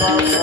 Permanada,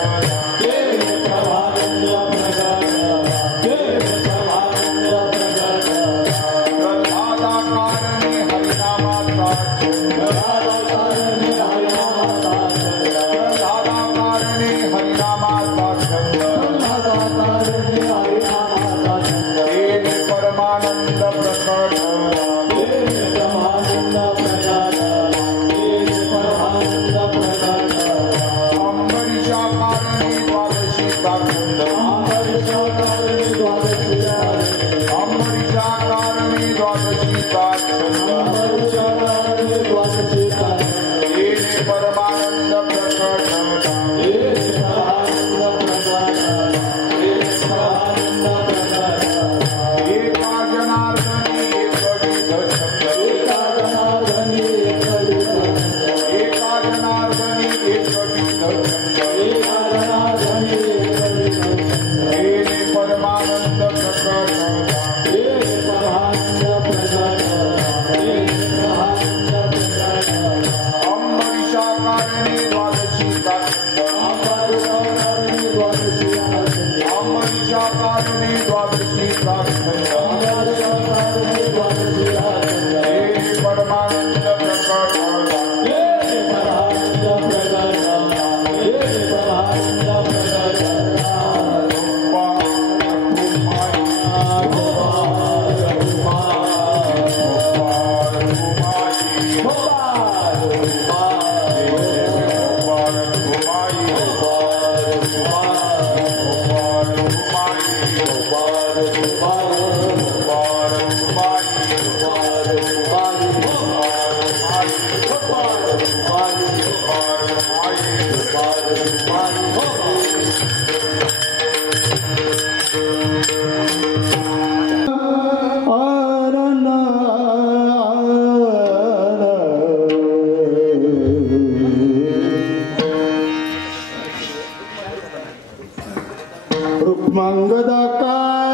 traga,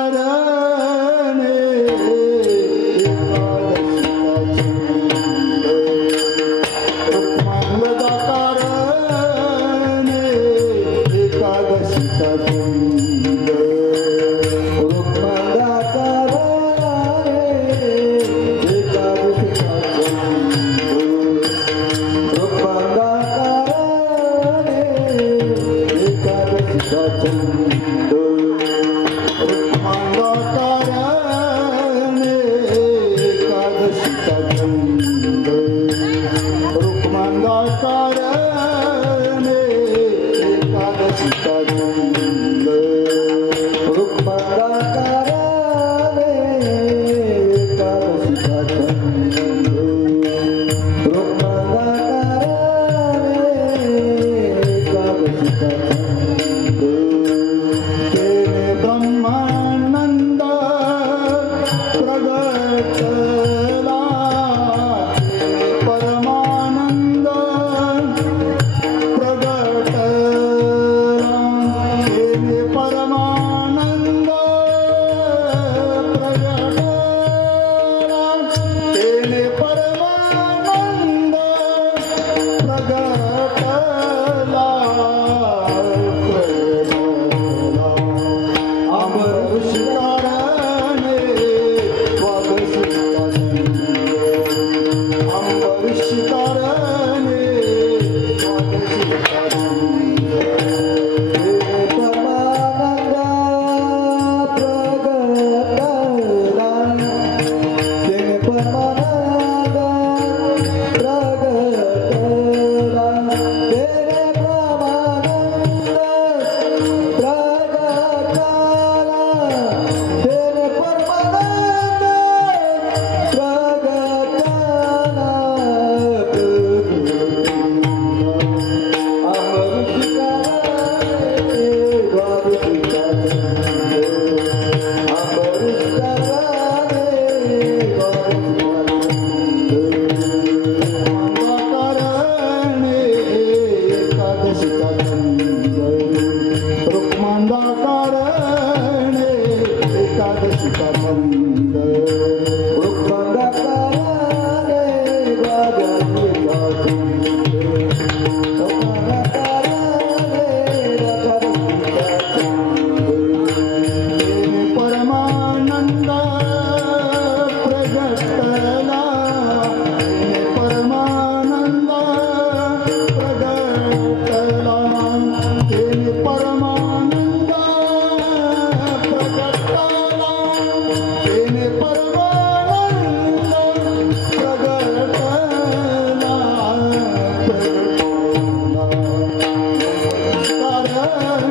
Nara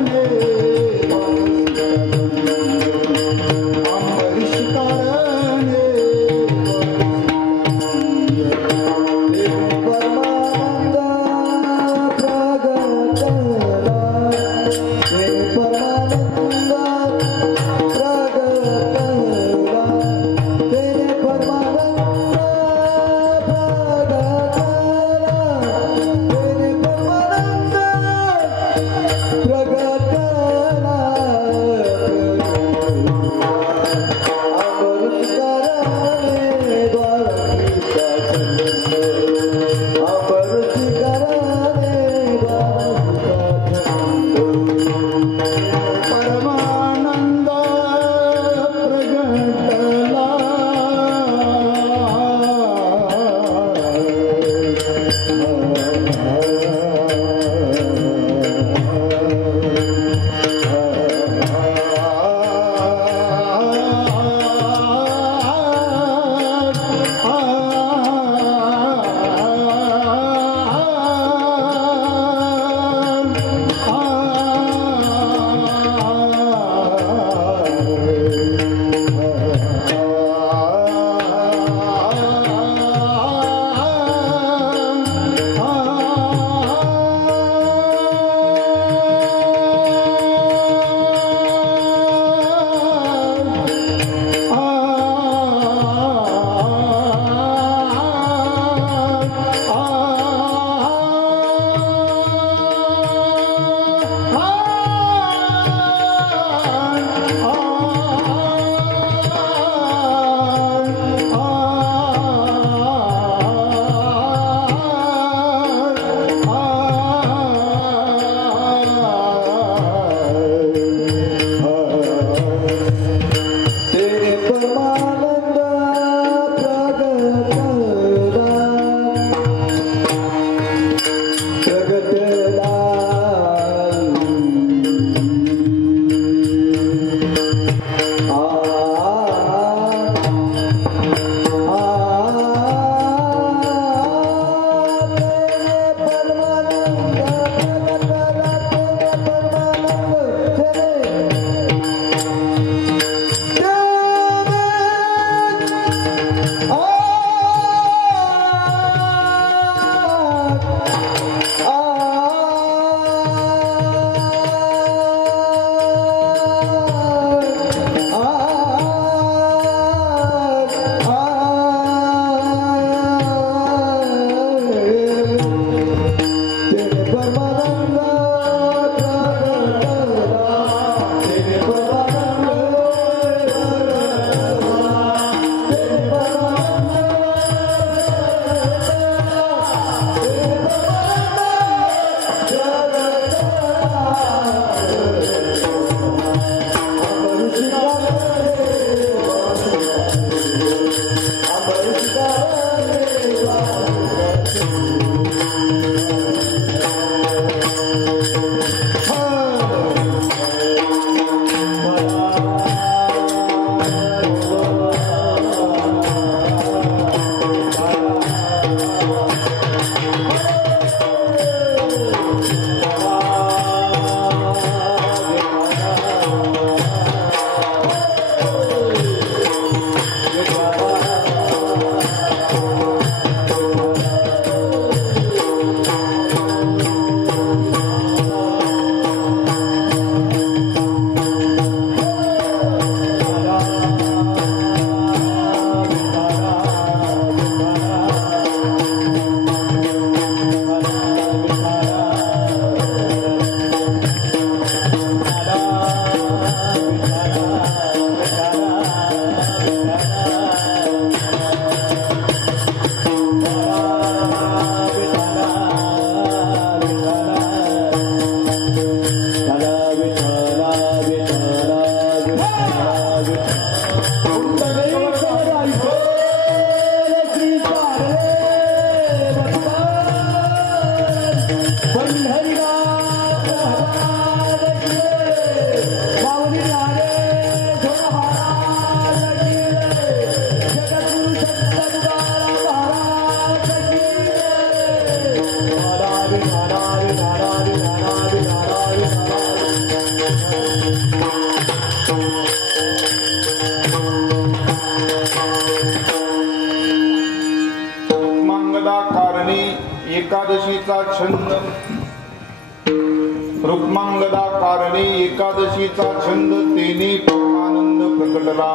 Rukmangada कारणे एकादशीचा छंद तेने परमानंद प्रकटला।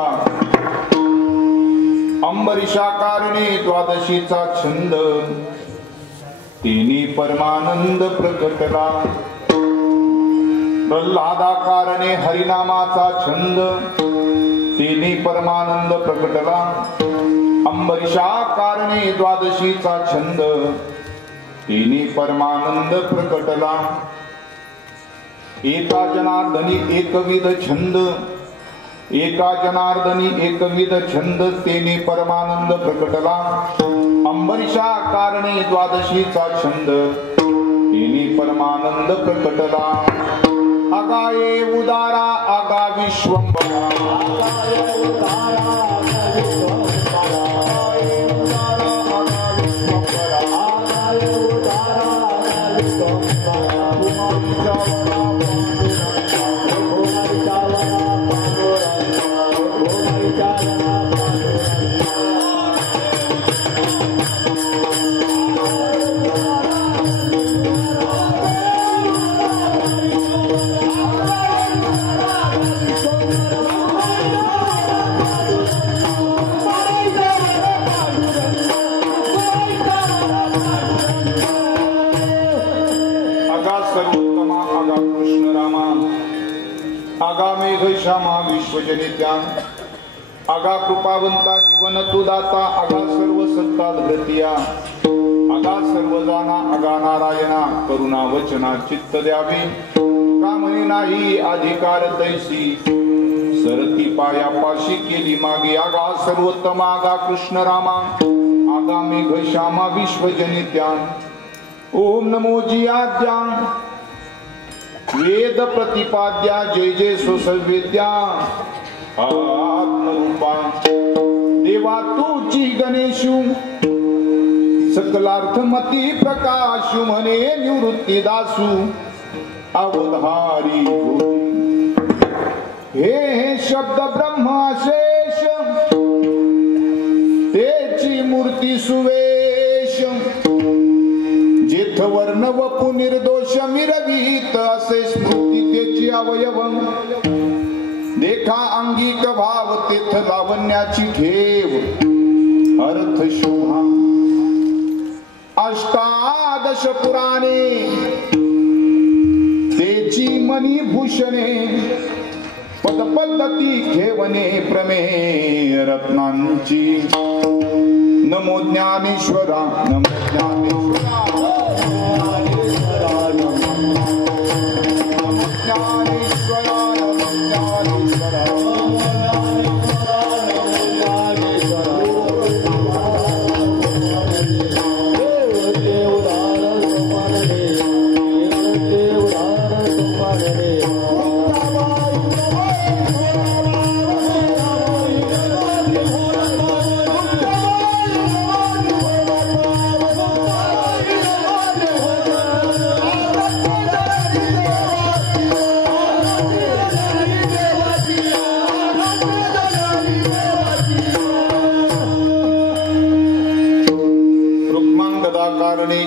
अंबरीशा कारणे द्वादशीचा छंद तेने परमानंद प्रकटला। प्रल्हादा कारणे हरिनामाचा छंद तेने परमानंद प्रकटला। अंबरीशा कारणे द्वादशीचा छंद तेने परमानंद प्रकटला। एका जनार्दनी एकविध छंद, एका जनार्दनी एकविध छंद तेने परमानंद प्रकटला। अंबरीशा कारणे द्वादशीचा छंद तेने परमानंद प्रकटला। आगाये उदारा आगा विश्वंभरा, आगाये उदारा आगा विश्वंभरा, आगाये उदारा आगा विश्वंभरा, आगाये उदारा आगा विश्वंभरा। आगा मेघ श्यामा विश्वजनित्या, आगा कृपावंता जीवन तू दाता, आगा सर्व सत्ता धृतिया, आगा सर्व जाना, आगा नारायणा करुणा वचना चित्त द्यावी। कामने नाही अधिकार तैसी सरती पाया पाशी केली मागे। आगा सर्वोत्तम आगा कृष्ण रामा, आगा मेघ श्यामा विश्वजनित्या। ओम नमो जियाद्या वेद प्रतिपाद्या जय जय सुसवेद्या। आत्मरूपा देवा तुझी गणेशु, सकलार्थमती प्रकाशु म्हणे निवृत्ती दासु अवधारी। हे शब्द ब्रह्माशेष तेची मूर्ती सुवेश। जेथ वर्ण वपु निर्दोष मिरवीत असे स्मृती तेची अवयव। देखा अंगिक भाव तेथ लावण्याची ठेव अर्थ शोभा। अष्टादश पुराणे तेची मणी भूषणे। पद पद्धती घेवणे प्रमेय रत्नांची। नमो ज्ञानेश्वरा, नमो ज्ञानेश्वरा,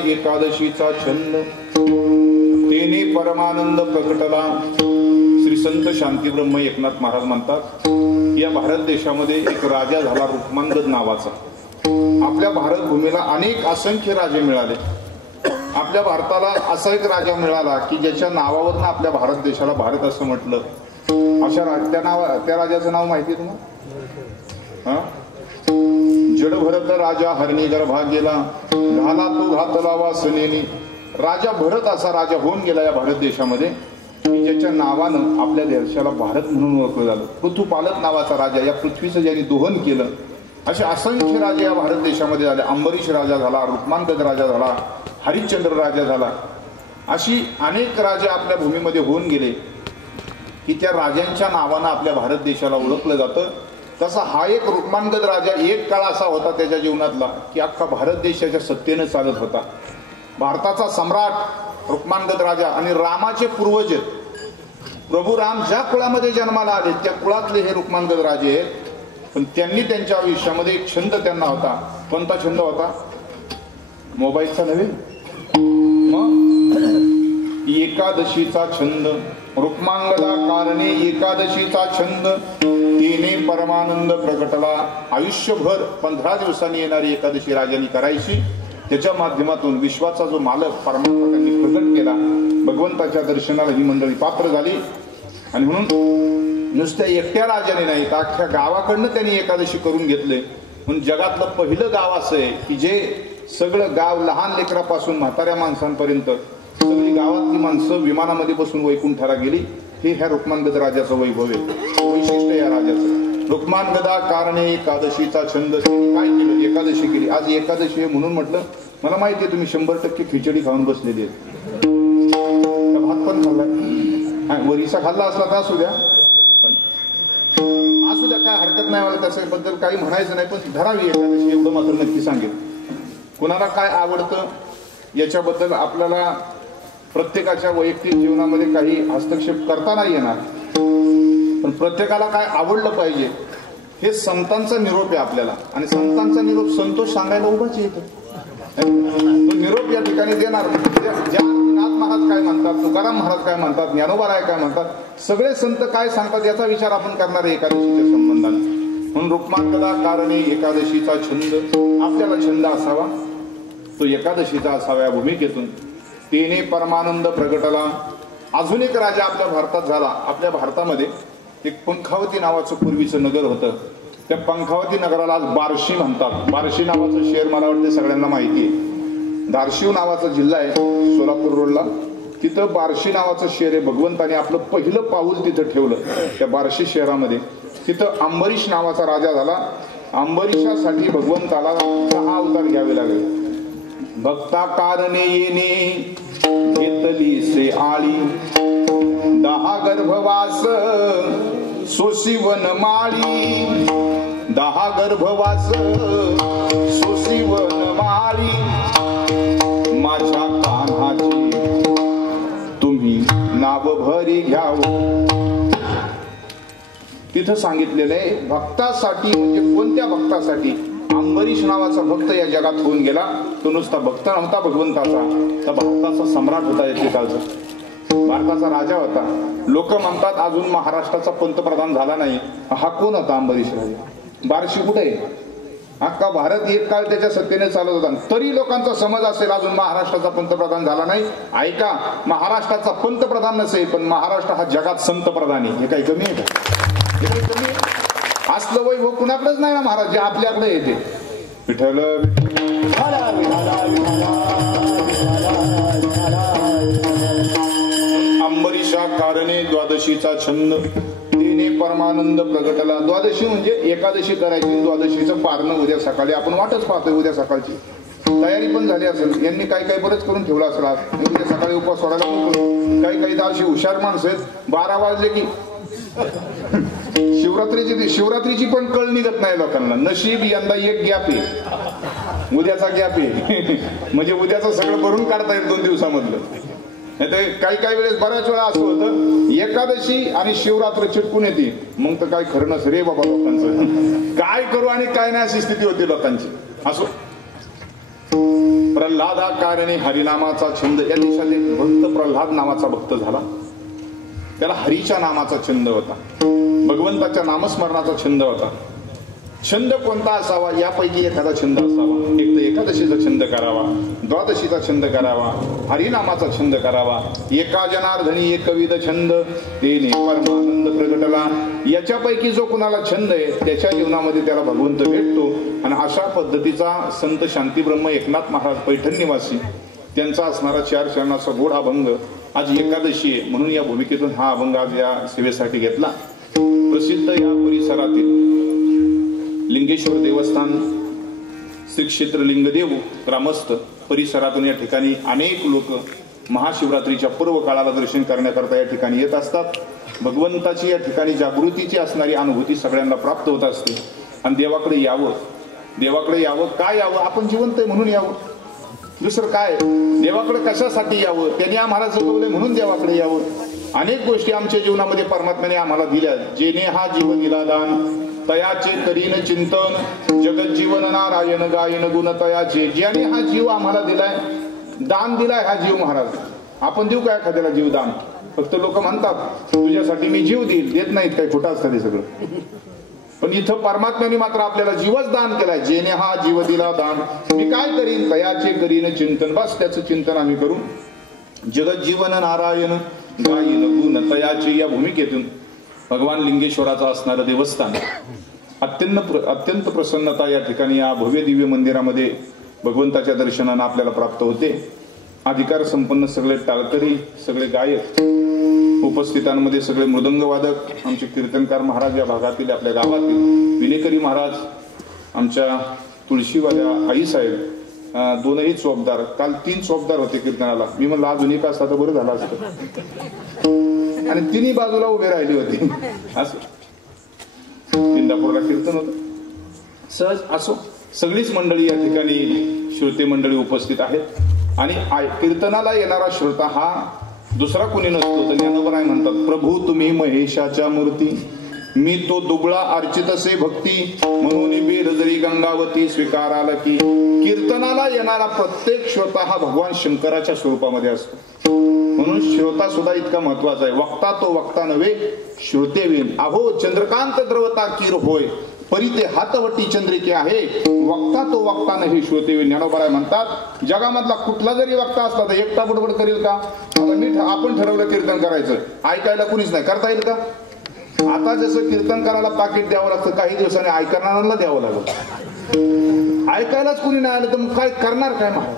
एकादशीचा छंद तेने परमानंद प्रकटला। श्री संत शांतीब्रह्म एकनाथ महाराज म्हणतात, या भारत देशामध्ये एक राजा झाला रुक्मांगद नावाचा। आपल्या भारत भूमीला अनेक असंख्य राजे मिळाले। आपल्या भारताला असा एक राजा मिळाला की ज्याच्या नावावरनं आपल्या भारत देशाला भारत असं म्हटलं। अशा त्या राजाचं नाव माहिती तुम्हाला? जड भरत राजा हरणी गर्भा गेला, घाला तो घातला वासनेनी। राजा भरत असा राजा होऊन गेला या भारत देशामध्ये की ज्याच्या नावानं आपल्या देशाला भारत म्हणून ओळखलं झालं। पृथुपालक नावाचा राजा, या पृथ्वीचं ज्यांनी दोहन केलं, असे असंख्य राजे या भारत देशामध्ये झाले। अंबरीश राजा झाला, रुक्मांगद राजा झाला, हरिश्चंद्र राजा झाला। अशी अनेक राजे आपल्या भूमीमध्ये होऊन गेले की त्या राजांच्या नावानं आपल्या भारत देशाला ओळखलं जातं। तसा हा एक रुक्मांगद राजा एक काळ असा होता त्याच्या जीवनातला की अख्खा भारत देशाच्या सत्तेने चालत होता। भारताचा सम्राट रुक्मांगद राजा आणि रामाचे पूर्वज प्रभू राम ज्या कुळामध्ये जन्माला आले त्या कुळातले हे रुक्मांगद राजे आहेत। पण त्यांनी त्यांच्या आयुष्यामध्ये एक छंद त्यांना होता। कोणता छंद होता? मोबाईलचा नव्हे, मग एकादशीचा छंद, रुक्मांगदा कारणे एकादशीचा छंद, तिने परमानंद प्रगटला. आयुष्यभर 15 दिवसांनी येणारी एकादशी राजांनी करायची. त्याच्या माध्यमातून विश्वाचा जो मालक परमात्मा त्यांनी प्रगट केला. भगवंताच्या दर्शनाला ही मंडळी पात्र झाली. आणि म्हणून नुसत्या एकट्या राजाने नाही तर अख्ख्या गावाकडनं त्यांनी एकादशी करून घेतले. म्हणून जगातलं पहिलं गाव असं आहे की जे सगळं गाव लहान लेकरापासून म्हाताऱ्या माणसांपर्यंत सगळी गावातली माणसं विमानामध्ये बसून वैकुंठाला गेली. हे ह्या रुक्मांगद राजाचं वैभव आहे, वैशिष्ट्य या राजाचं. रुक्मांगदा कारणे एकादशीचा छंद. त्यांनी काय केलं? एकादशी केली. आज एकादशी आहे म्हणून म्हटलं मला माहिती आहे तुम्ही 100% खिचडी खाऊन बसलेली आहेत. भात पण खाल्लाय, वरीचा खाल्ला असला तर असू द्या, पण असू द्या, काय हरकत नाही. मला त्याच्याबद्दल काही म्हणायचं नाही, पण धरावी एकादशी एवढं मात्र नक्की सांगेल. कोणाला काय आवडतं याच्याबद्दल आपल्याला प्रत्येकाच्या वैयक्तिक जीवनामध्ये काही हस्तक्षेप करता नाही येणार, पण प्रत्येकाला काय आवडलं पाहिजे हे संतांचा निरोप आहे आपल्याला. आणि संतांचा निरोप संतोष सांगायला उभाच येतो. तो निरोप या ठिकाणी देणार. ज्या नाथ महाराज काय म्हणतात, तुकाराम महाराज काय म्हणतात, ज्ञानोबा राय काय म्हणतात, सगळे संत काय सांगतात याचा विचार आपण करणार आहे एकादशीच्या संबंधाने. म्हणून रुक्मांगदा कारणे एकादशीचा छंद. आपल्याला छंद असावा तो एकादशीचा असावा. या भूमिकेतून तिने परमानंद प्रगटला. अजून एक राजा आपल्या भारतात झाला. आपल्या भारतामध्ये एक पंखावती नावाचं पूर्वीचं नगर होतं. त्या पंखावती नगराला आज बार्शी म्हणतात. बार्शी नावाचं शहर मला वाटतं सगळ्यांना माहिती आहे. धारशिव नावाचा जिल्हा आहे सोलापूर रोडला. तिथं बार्शी नावाचं शहर आहे. भगवंताने आपलं पहिलं पाऊल तिथं ठेवलं त्या बार्शी शहरामध्ये. तिथं अंबरीश नावाचा राजा झाला. अंबरीशासाठी भगवंताला 6 अवतार घ्यावे लागले. भक्ता कारणे येणे घेतली से आळी, 10 गर्भवास सोसी वनमाळी, 10 गर्भवास सोसी वनमाळी, माझ्या कान्हाची तुम्ही नाव भरी घ्यावं. तिथं सांगितलेलं आहे भक्तासाठी. म्हणजे कोणत्या भक्तासाठी? अंबरीश नावाचा भक्त या जगात होऊन गेला. तो नुसता भक्त नव्हता भगवंताचा, तर भारताचा सम्राट होता. याचे काळचा भारताचा राजा होता. लोक म्हणतात अजून महाराष्ट्राचा पंतप्रधान झाला नाही. हा कोण होता अंबरीश राजा? बार्शी कुठे आहे? अख्खा भारत एक काळ त्याच्या सत्तेने चालत होता. तरी लोकांचा समज असेल अजून महाराष्ट्राचा पंतप्रधान झाला नाही. ऐका, महाराष्ट्राचा पंतप्रधान नसेल पण महाराष्ट्र हा जगात संतप्रधान आहे. हे काही कमी आहे का? हे काही कमी आहे? असलं वैभव कुणाकडेच नाही ना महाराज, जे आपल्याकडे येते. विठ्ठल अंबरीशा कारणे द्वादशीचा छंद, तिने परमानंद प्रगटला. द्वादशी म्हणजे एकादशी करायची. द्वादशीचं पारणं उद्या सकाळी आपण वाटच पाहतोय. उद्या सकाळची तयारी पण झाली असेल. यांनी काही काही बरंच करून ठेवलं असेल. आज उद्या सकाळी उपवास सोडायला पण काही काही अशी हुशार माणसं आहेत. 12 वाजले की शिवरात्रीची पण कळ निघत नाही लोकांना. नशीब यंदा एक गॅप आहे, उद्याचा गॅप आहे. म्हणजे उद्याचं सगळं भरून काढता येईल 2 दिवसामधलं. काही काही वेळेस बऱ्याच वेळा असं होतं एकादशी आणि शिवरात्र चिटकून येते. मग तर काय खरं नस रे बाबा लोकांचं. काय करू आणि काय नाही अशी स्थिती होती लोकांची. असो, प्रल्हादा कारणे हरिनामाचा छंद. या देशात एक भक्त प्रल्हाद नावाचा भक्त झाला. त्याला हरीच्या नामाचा छंद होता. भगवंताच्या नामस्मरणाचा छंद होता. छंद कोणता असावा? यापैकी एखादा छंद असावा. एक तर एकादशीचा छंद करावा, द्वादशीचा छंद करावा, हरिनामाचा छंद करावा. एका जनार्दनी एकविध छंद, तेने परमानंद प्रगटला. याच्यापैकी जो कुणाला छंद आहे त्याच्या जीवनामध्ये त्याला भगवंत भेटतो. आणि अशा पद्धतीचा संत शांतीब्रह्म एकनाथ महाराज पैठण निवासी त्यांचा असणारा 4 चरणाचा गोड अभंग आज एकादशी आहे म्हणून या भूमिकेतून हा अभंग आज या सेवेसाठी घेतला. प्रसिद्ध या परिसरातील लिंगेश्वर देवस्थान, श्री क्षेत्र लिंगदेव ग्रामस्थ परिसरातून या ठिकाणी अनेक लोक महाशिवरात्रीच्या पूर्व काळाला दर्शन करण्याकरता या ठिकाणी येत असतात. भगवंताची या ठिकाणी जागृतीची असणारी अनुभूती सगळ्यांना प्राप्त होत असते. आणि देवाकडे यावं, देवाकडे यावं. काय यावं? आपण जिवंत आहे म्हणून यावं. दुसरं काय? देवाकडे कशासाठी यावं? त्यांनी आम्हाला जगवले म्हणून देवाकडे यावं. अनेक गोष्टी आमच्या जीवनामध्ये परमात्म्याने आम्हाला दिल्या. जेने हा जीव दिला दान, तयाचे करीन चिंतन, जगत जीवन नारायण गायन गुण तयाचे. ज्याने हा जीव आम्हाला दिलाय, दान दिलाय हा जीव महाराज. आपण देऊ काय एखाद्याला जीवदान? फक्त लोक म्हणतात तुझ्यासाठी मी जीव देईल, देत नाहीत, काय खोटं असतं ते सगळं. पण इथं परमात्म्याने मात्र आपल्याला जीवच दान केलाय. जेने हा जीव दिला दान, मी काय करीन तयाचे करीन चिंतन. बस त्याचं चिंतन आम्ही करू. जगत जीवन नारायण गायीन गुण तयाचे या भूमिकेतून भगवान लिंगेश्वराचं असणारं देवस्थान अत्यंत प्रसन्नता या ठिकाणी या भव्य दिव्य मंदिरामध्ये भगवंताच्या दर्शनानं आपल्याला प्राप्त होते. अधिकार संपन्न सगळे टाळकरी, सगळे गायक, उपस्थितांमध्ये सगळे मृदंगवादक, आमचे कीर्तनकार महाराज या भागातील आपल्या गावातील विनेकरी महाराज, आमच्या तुळशीवाल्या आईसाहेब, दोनही चोपदार. काल 3 चोपदार होते कीर्तनाला. मी म्हणलं अजून एक असता तर बरं झालं असतं. आणि तिन्ही बाजूला उभे राहिली होती. असं इंदापूरला कीर्तन होतं. सहज असो सगळीच मंडळी या ठिकाणी श्रोते मंडळी उपस्थित आहेत. आणि कीर्तनाला येणारा श्रोता हा दुसरा कोणी नसतो तर ज्ञानोबराय म्हणतात, प्रभू तुम्ही महेशाच्या मूर्ती, मी तो दुबळा अर्चितसे भक्ती, म्हणून बेरजरी गंगावती स्वीकाराल की. कीर्तनाला येणारा प्रत्येक श्रोता हा भगवान शंकराच्या स्वरूपामध्ये असतो. म्हणून श्रोता सुद्धा इतका महत्वाचा आहे. वक्ता तो वक्ता नव्हे श्रोते वेन, अहो चंद्रकांत द्रवता कीर होय, परी ते हातवटी चंद्रिके आहे, वक्ता तो वक्ता नाही श्रोते वेन. ज्ञानोबराय म्हणतात जगामधला कुठला जरी वक्ता असला तर एकटा बडबड करेल का? आपण ठरवलं कीर्तन करायचं, ऐकायला कुणीच नाही, करता येईल का? आता जसं कीर्तन करायला पाकिट द्यावं लागतं, काही दिवसांनी ऐकणाऱ्यांना द्यावं लागलं. ऐकायलाच कुणी नाही आलं तर मग काय करणार काय महाराज?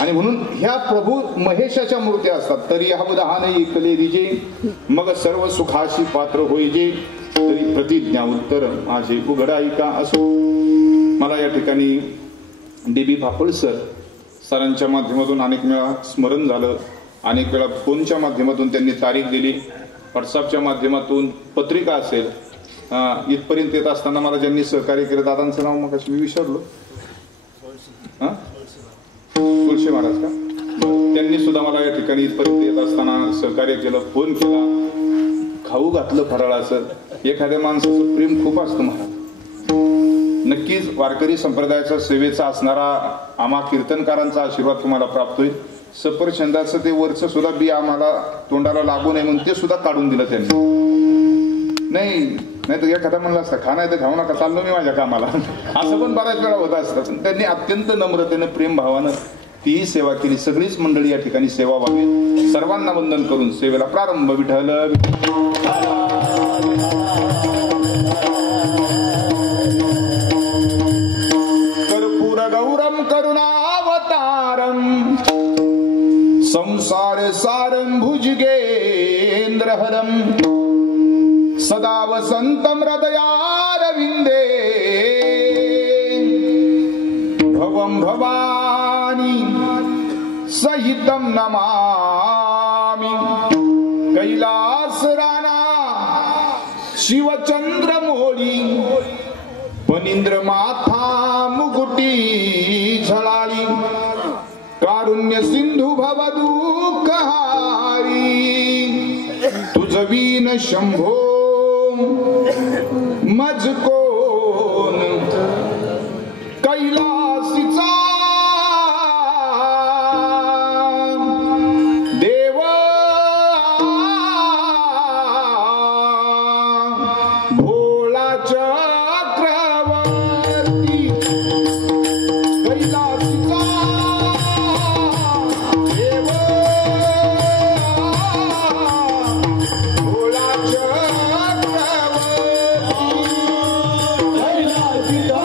आणि म्हणून ह्या प्रभू महेशाच्या मूर्त्या असतात. तरी हा उदाहरण ऐकले दिजे, मग सर्व सुखाशी पात्र होईजे, तरी प्रतिज्ञा उत्तर माझे उघड ऐका असो. मला या ठिकाणी DB पापळ सरांच्या माध्यमातून अनेक वेळा स्मरण झालं, अनेक वेळा फोनच्या माध्यमातून त्यांनी तारीख दिली, व्हॉट्सअपच्या माध्यमातून पत्रिका असेल, इथपर्यंत येत असताना मला ज्यांनी सहकार्य केलं, दादांचं नाव मग मी विसरलो, तुळशी महाराज का, त्यांनी सुद्धा मला या ठिकाणी इथपर्यंत येत असताना सहकार्य केलं, फोन केला, खाऊ घातलं फराळाचं. एखाद्या माणसाचं प्रेम खूप असतं महाराज. नक्कीच वारकरी संप्रदायाचा सेवेचा असणारा आम्हा कीर्तनकारांचा आशीर्वाद तुम्हाला प्राप्त होईल. सफरचंदाचं ते वरचं सुद्धा बी आम्हाला तोंडाला लागू नये म्हणून ते सुद्धा काढून दिलं त्यांनी. नाही तर एखादा म्हणलं असतं खा नाही तर खाऊ नका, चाललो मी माझ्या कामाला, असं पण बऱ्याच वेळा होत असतं. त्यांनी अत्यंत नम्रतेनं प्रेम भावानं तीही सेवा केली. सगळीच मंडळी या ठिकाणी सेवा व्हावी. सर्वांना वंदन करून सेवेला प्रारंभ. विठ्ठल कर्पूर गौरम करुणावतारम संसार सारं भुजगेंद्रहरम सदा वसंतम हृदयारविंदे भवं भवानी सहितं नमामि. कैलास राणा शिवचंद्रमौळी फणींद्र माथा मुकुटी झळाळी कारुण्य सिंधू भवदुःखहारी तुझ वीन शंभो मज कोण कैलासीचा देव भोळा चक्रवर्ती कैलासीचा देव भोळा चक्रवर्ती कैलासीचा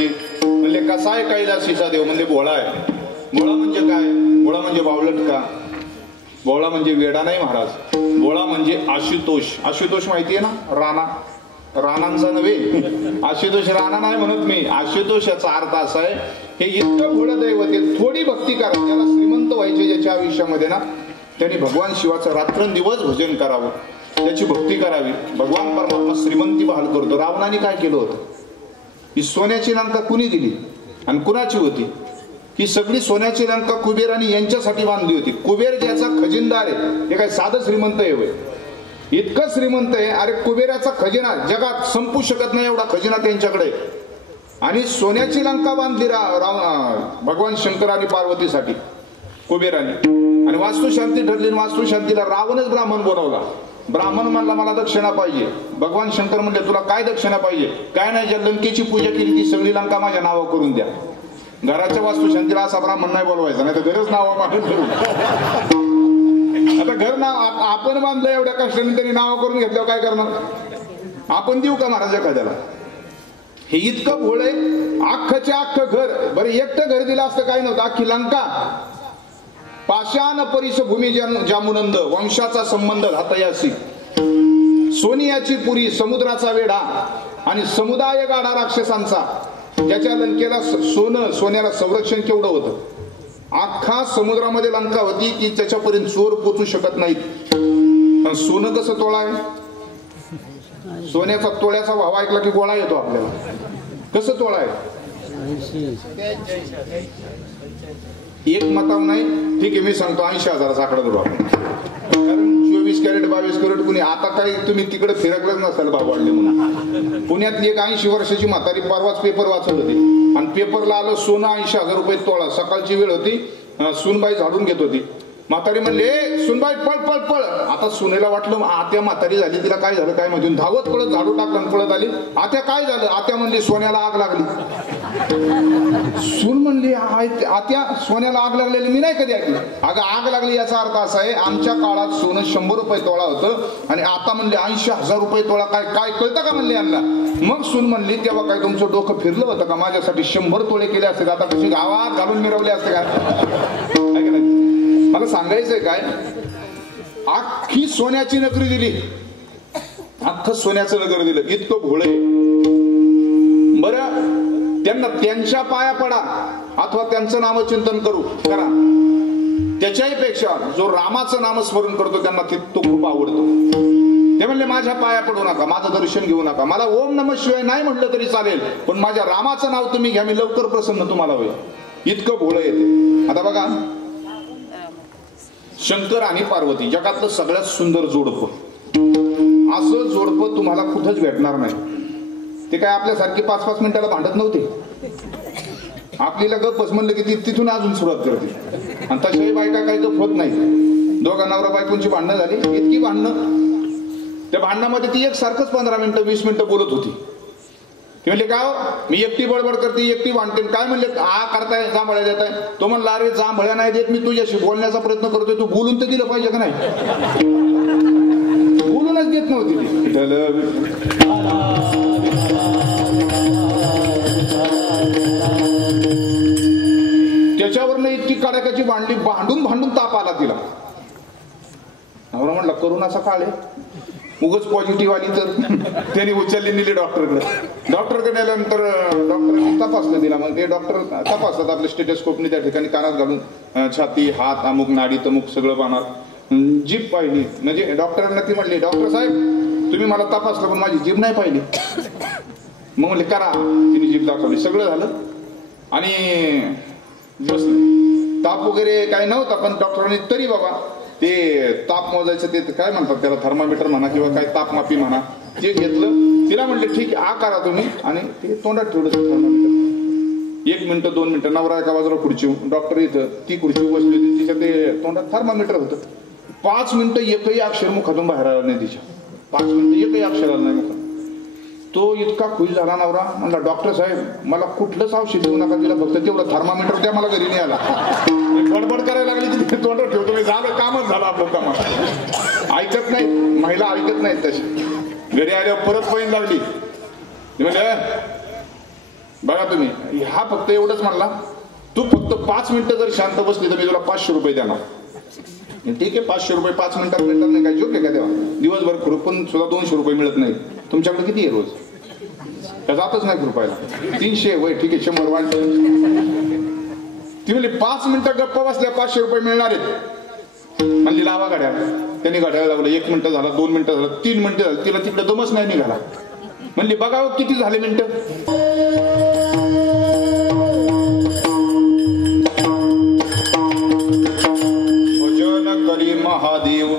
पाहिजे. म्हणले कसा आहे कैलासीचा देव? म्हणजे भोळा आहे. भोळा म्हणजे काय? भोळा म्हणजे बावलट का? भोळा म्हणजे वेडा नाही महाराज. भोळा म्हणजे आशुतोष. आशुतोष माहिती आहे ना? राणा, राणांचा नव्हे, आशुतोष राणा नाही म्हणत मी. आशुतोष याचा अर्थ असा आहे, हे इतकं भोळं दैवत आहे, थोडी भक्ती करा. त्याला श्रीमंत व्हायचे ज्याच्या आयुष्यामध्ये ना, त्यांनी भगवान शिवाचं रात्रंदिवस भजन करावं, त्याची भक्ती करावी. भगवान परमात्मा श्रीमंती बहाल करतो. रावणाने काय केलं होतं? ही सोन्याची लंका कुणी दिली आणि कुणाची होती? ही सगळी सोन्याची लंका कुबेराने यांच्यासाठी बांधली होती. कुबेर ज्याचा खजिनदार आहे, हे काय साधं श्रीमंत आहे होय? इतकं श्रीमंत आहे. अरे कुबेराचा खजिना जगात संपू शकत नाही एवढा खजिना त्यांच्याकडे. आणि सोन्याची लंका बांधली भगवान शंकर आणि पार्वतीसाठी कुबेराने. आणि वास्तुशांती ठरली. वास्तुशांतीला रावणच ब्राह्मण बोलवला. ब्राह्मण म्हणला मला दक्षिणा पाहिजे. भगवान शंकर म्हणले तुला काय दक्षिणा पाहिजे? काय नाही, ज्या लंकेची पूजा केली ती सगळी लंका माझ्या नावावर करून द्या. घराच्या वास्तुशांतीला असा ब्राह्मण नाही बोलवायचा, नाही तर घरच नाव मागून करू. आता घर नाव आपण बांधलं एवढ्या कष्टाने, तरी नाव करून घेतल्यावर काय करणार? आपण देऊ का महाराज एखाद्याला? हे इतकं भोळ आहे. अख्खच्या अख्खं घर, बरं एकटं घर दिलं असतं काही नव्हतं. अख्खी लंका पाषाण परिसभूमी जामुनंद, वंशाचा संबंध घातयासी, सोनियाची पुरी, समुद्राचा वेढा आणि समुदाय गाडा राक्षसांचा. ज्याच्या लंकेला सोन्याला संरक्षण केवढं होतं. अख्खा समुद्रामध्ये लंका होती की त्याच्यापर्यंत चोर पोचू शकत नाहीत. पण सोनं कसं तोळा आहे? सोन्याचा तोळ्याचा भाव ऐकला की गोळा येतो आपल्याला. कसं तोळा आहे? एक मताव नाही, ठीक आहे मी सांगतो 80,000चा आकडा धरू आपण. कारण 24 कॅरेट 22 कॅरेट कुणी आता काही तुम्ही तिकडे फिरकलंच नसाल भाव वाढले म्हणून. पुण्यातली एक 80 वर्षाची म्हातारी परवाच पेपर वाचत होती आणि पेपरला आलं सोनं 80,000 रुपये तोळा. सकाळची वेळ होती, सुनबाई झाडून घेत होती. म्हातारी म्हणले सुनबाई पळ पळ पळ. आता सुनेला वाटलं आत्या म्हातारी झाली, तिला काय झालं काय माहिती. धावत पळत झाडू टाकलं, पळत आली. आत्या काय झालं? आत्या म्हणली सोन्याला आग लागली. सून म्हणली आत्या सोन्याला आग लागलेली मी नाही कधी ऐकलं. अगं आग लागली याचा अर्थ असा आहे, आमच्या काळात सोनं 100 रुपये तोळा होतं आणि आता म्हणले 80,000 रुपये तोळा. काय काय कळतं का म्हणले यांना? मग सून म्हणली तेव्हा काय तुमचं डोकं फिरलं होतं का? माझ्यासाठी 100 तोळे केले असते, आता कशी गावात घालून मिरवले असते का? मला सांगायचंय काय, अख्खी सोन्याची नगरी दिली, अख्खं सोन्याचं नगर दिलं. इतकं भोळे. बरं त्यांना त्यांच्या पाया पडा अथवा त्यांचं नामचिंतन करा. त्याच्याही पेक्षा जो रामाचं नामस्मरण करतो त्यांना तो खूप आवडतो. ते म्हणले माझ्या पाया पडू नका, माझं दर्शन घेऊ नका, मला ओम नमः शिवाय नाही म्हटलं तरी चालेल, पण माझ्या रामाचं नाव तुम्ही घ्या, मी लवकर प्रसन्न तुम्हाला होईल. इतकं भोळं येते. आता बघा, शंकर आणि पार्वती जगातलं सगळ्यात सुंदर जोडपं. असं जोडपं तुम्हाला कुठंच भेटणार नाही. ते काय आपल्यासारखी 5-5 मिनिटाला भांडत नव्हते. आपल्याला गप्पच म्हणलं की तिथून अजून सुरुवात करते. आणि तशाही बायका काही गप होत नाही. दोघा नवरा बायकोंची भांडणं झाली, इतकी भांडणं. त्या भांडणामध्ये ती एक सारखंच 15 मिनिटं 20 मिनिटं बोलत होती. ते म्हणले काय मी एकटी बडबड करते, एकटी भांडते. काय म्हणले करताय जांभळ्या देताय? तो म्हणला अरे जांभळ्या नाही देत, मी तुझ्याशी बोलण्याचा प्रयत्न करतोय, तू बोलून तर दिलं पाहिजे का नाही? बोलूनच देत नव्हती. त्याच्यावरनं इतकी कडाक्याची भांडली, भांडून ताप आला तिला. नवरा म्हणला करोनाचा काळ आहे, उगच पॉझिटिव्ह आली तर. त्यांनी उचलली नेली डॉक्टरकडे. डॉक्टरकडे नेल्यानंतर डॉक्टरने तपासलं तिला. मग ते डॉक्टर तपासतात आपल्या स्टेटोस्कोपने त्या ठिकाणी कानात घालून छाती हात अमुक नाडी तमुक सगळं पाहणार. जीभ पाहिली. म्हणजे डॉक्टरांना ती म्हणली डॉक्टर साहेब तुम्ही मला तपासलं पण माझी जीभ नाही पाहिली. मग म्हणले करा. तिने जीभ दाखवली, सगळं झालं आणि बसले. ताप वगैरे काही नव्हता, पण डॉक्टरांनी तरी बाबा ते ताप मोजायचं ते काय म्हणतात त्याला, थर्मामीटर म्हणा किंवा काय तापमापी म्हणा, ते घेतलं. तिला म्हणले ठीक आहे करा तुम्ही, आणि ते तोंडात ठेवलं थर्मामीटर. 1 मिनिटं 2 मिनिटं. नवरा एका बाजूला खुर्ची, डॉक्टर इथं, ती खुर्ची बसली होती, तिच्या ते तोंडात थर्मामीटर होतं. 5 मिनिटं एकही अक्षर मुखातून बाहेर आला नाही तिच्या. 5 मिनिटं एकही अक्षर आलं नाही मुखात. तो इतका खुश झाला नवरा. म्हणला डॉक्टर साहेब मला कुठलंच औषध देऊ नका, तिला फक्त तेवढं थर्मामीटर द्या, मला घरी नाही आला. बडबड करायला लागली की तोंडात ठेवतो मी, झालं कामच झालं आपलं काम. ऐकत नाही, महिला ऐकत नाहीत तशी. घरी आल्यावर परत पैन लागली. म्हणजे बघा तुम्ही, हा फक्त एवढंच म्हणला, तू फक्त 5 मिनिटं जर शांत बसली तर मी तुला 500 रुपये देणार. ठीक आहे, 500 रुपये 5 मिनिटात मिळतात नाही, काय जोक आहे का तेव्हा? दिवसभर खुरपून सुद्धा 200 रुपये मिळत नाही. तुमच्याकडे किती आहे रोज? त्या जातच नाही खुरपायला. 300 वय, ठीक आहे, 100 वाढ. ती म्हणली 5 मिनिटं गप्पा बसल्या 500 रुपये मिळणार आहेत. म्हणली लावा गाड्या. त्यांनी गाड्याला लावलं. 1 मिनिटं झाला, 2 मिनिटं झालं, 3 मिनिटं झालं. तिला तिकडे दमच नाही निघाला. म्हणली बघा किती झाले मिनिटं. भजन करी महादेव,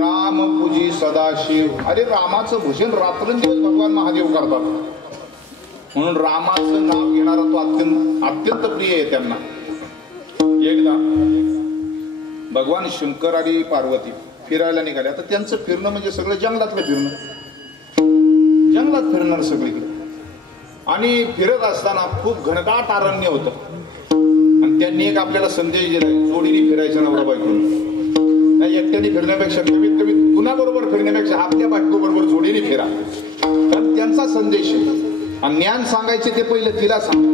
राम पूजी सदाशिव. अरे रामाचं भजन रात्रंदिवस भगवान महादेव करतात. म्हणून रामाचं नाव घेणारा तो अत्यंत प्रिय आहे त्यांना. एकदा भगवान शंकर आणि पार्वती फिरायला निघाले. आता त्यांचं फिरणं म्हणजे सगळं जंगलातलं फिरणं, जंगलात फिरणार सगळीकडे. आणि फिरत असताना खूप घनदाट अरण्य होतं. आणि त्यांनी एक आपल्याला संदेश दिलाय, जोडीने फिरायचं नवरा बायको. नाही, एकट्याने फिरण्यापेक्षा कमीत कमी कुणाबरोबर फिरण्यापेक्षा आपल्या बायको बरोबर जोडीने फिरा. कारण त्यांचा संदेश आहे. आणि ज्ञान सांगायचे ते पहिलं तिला सांग.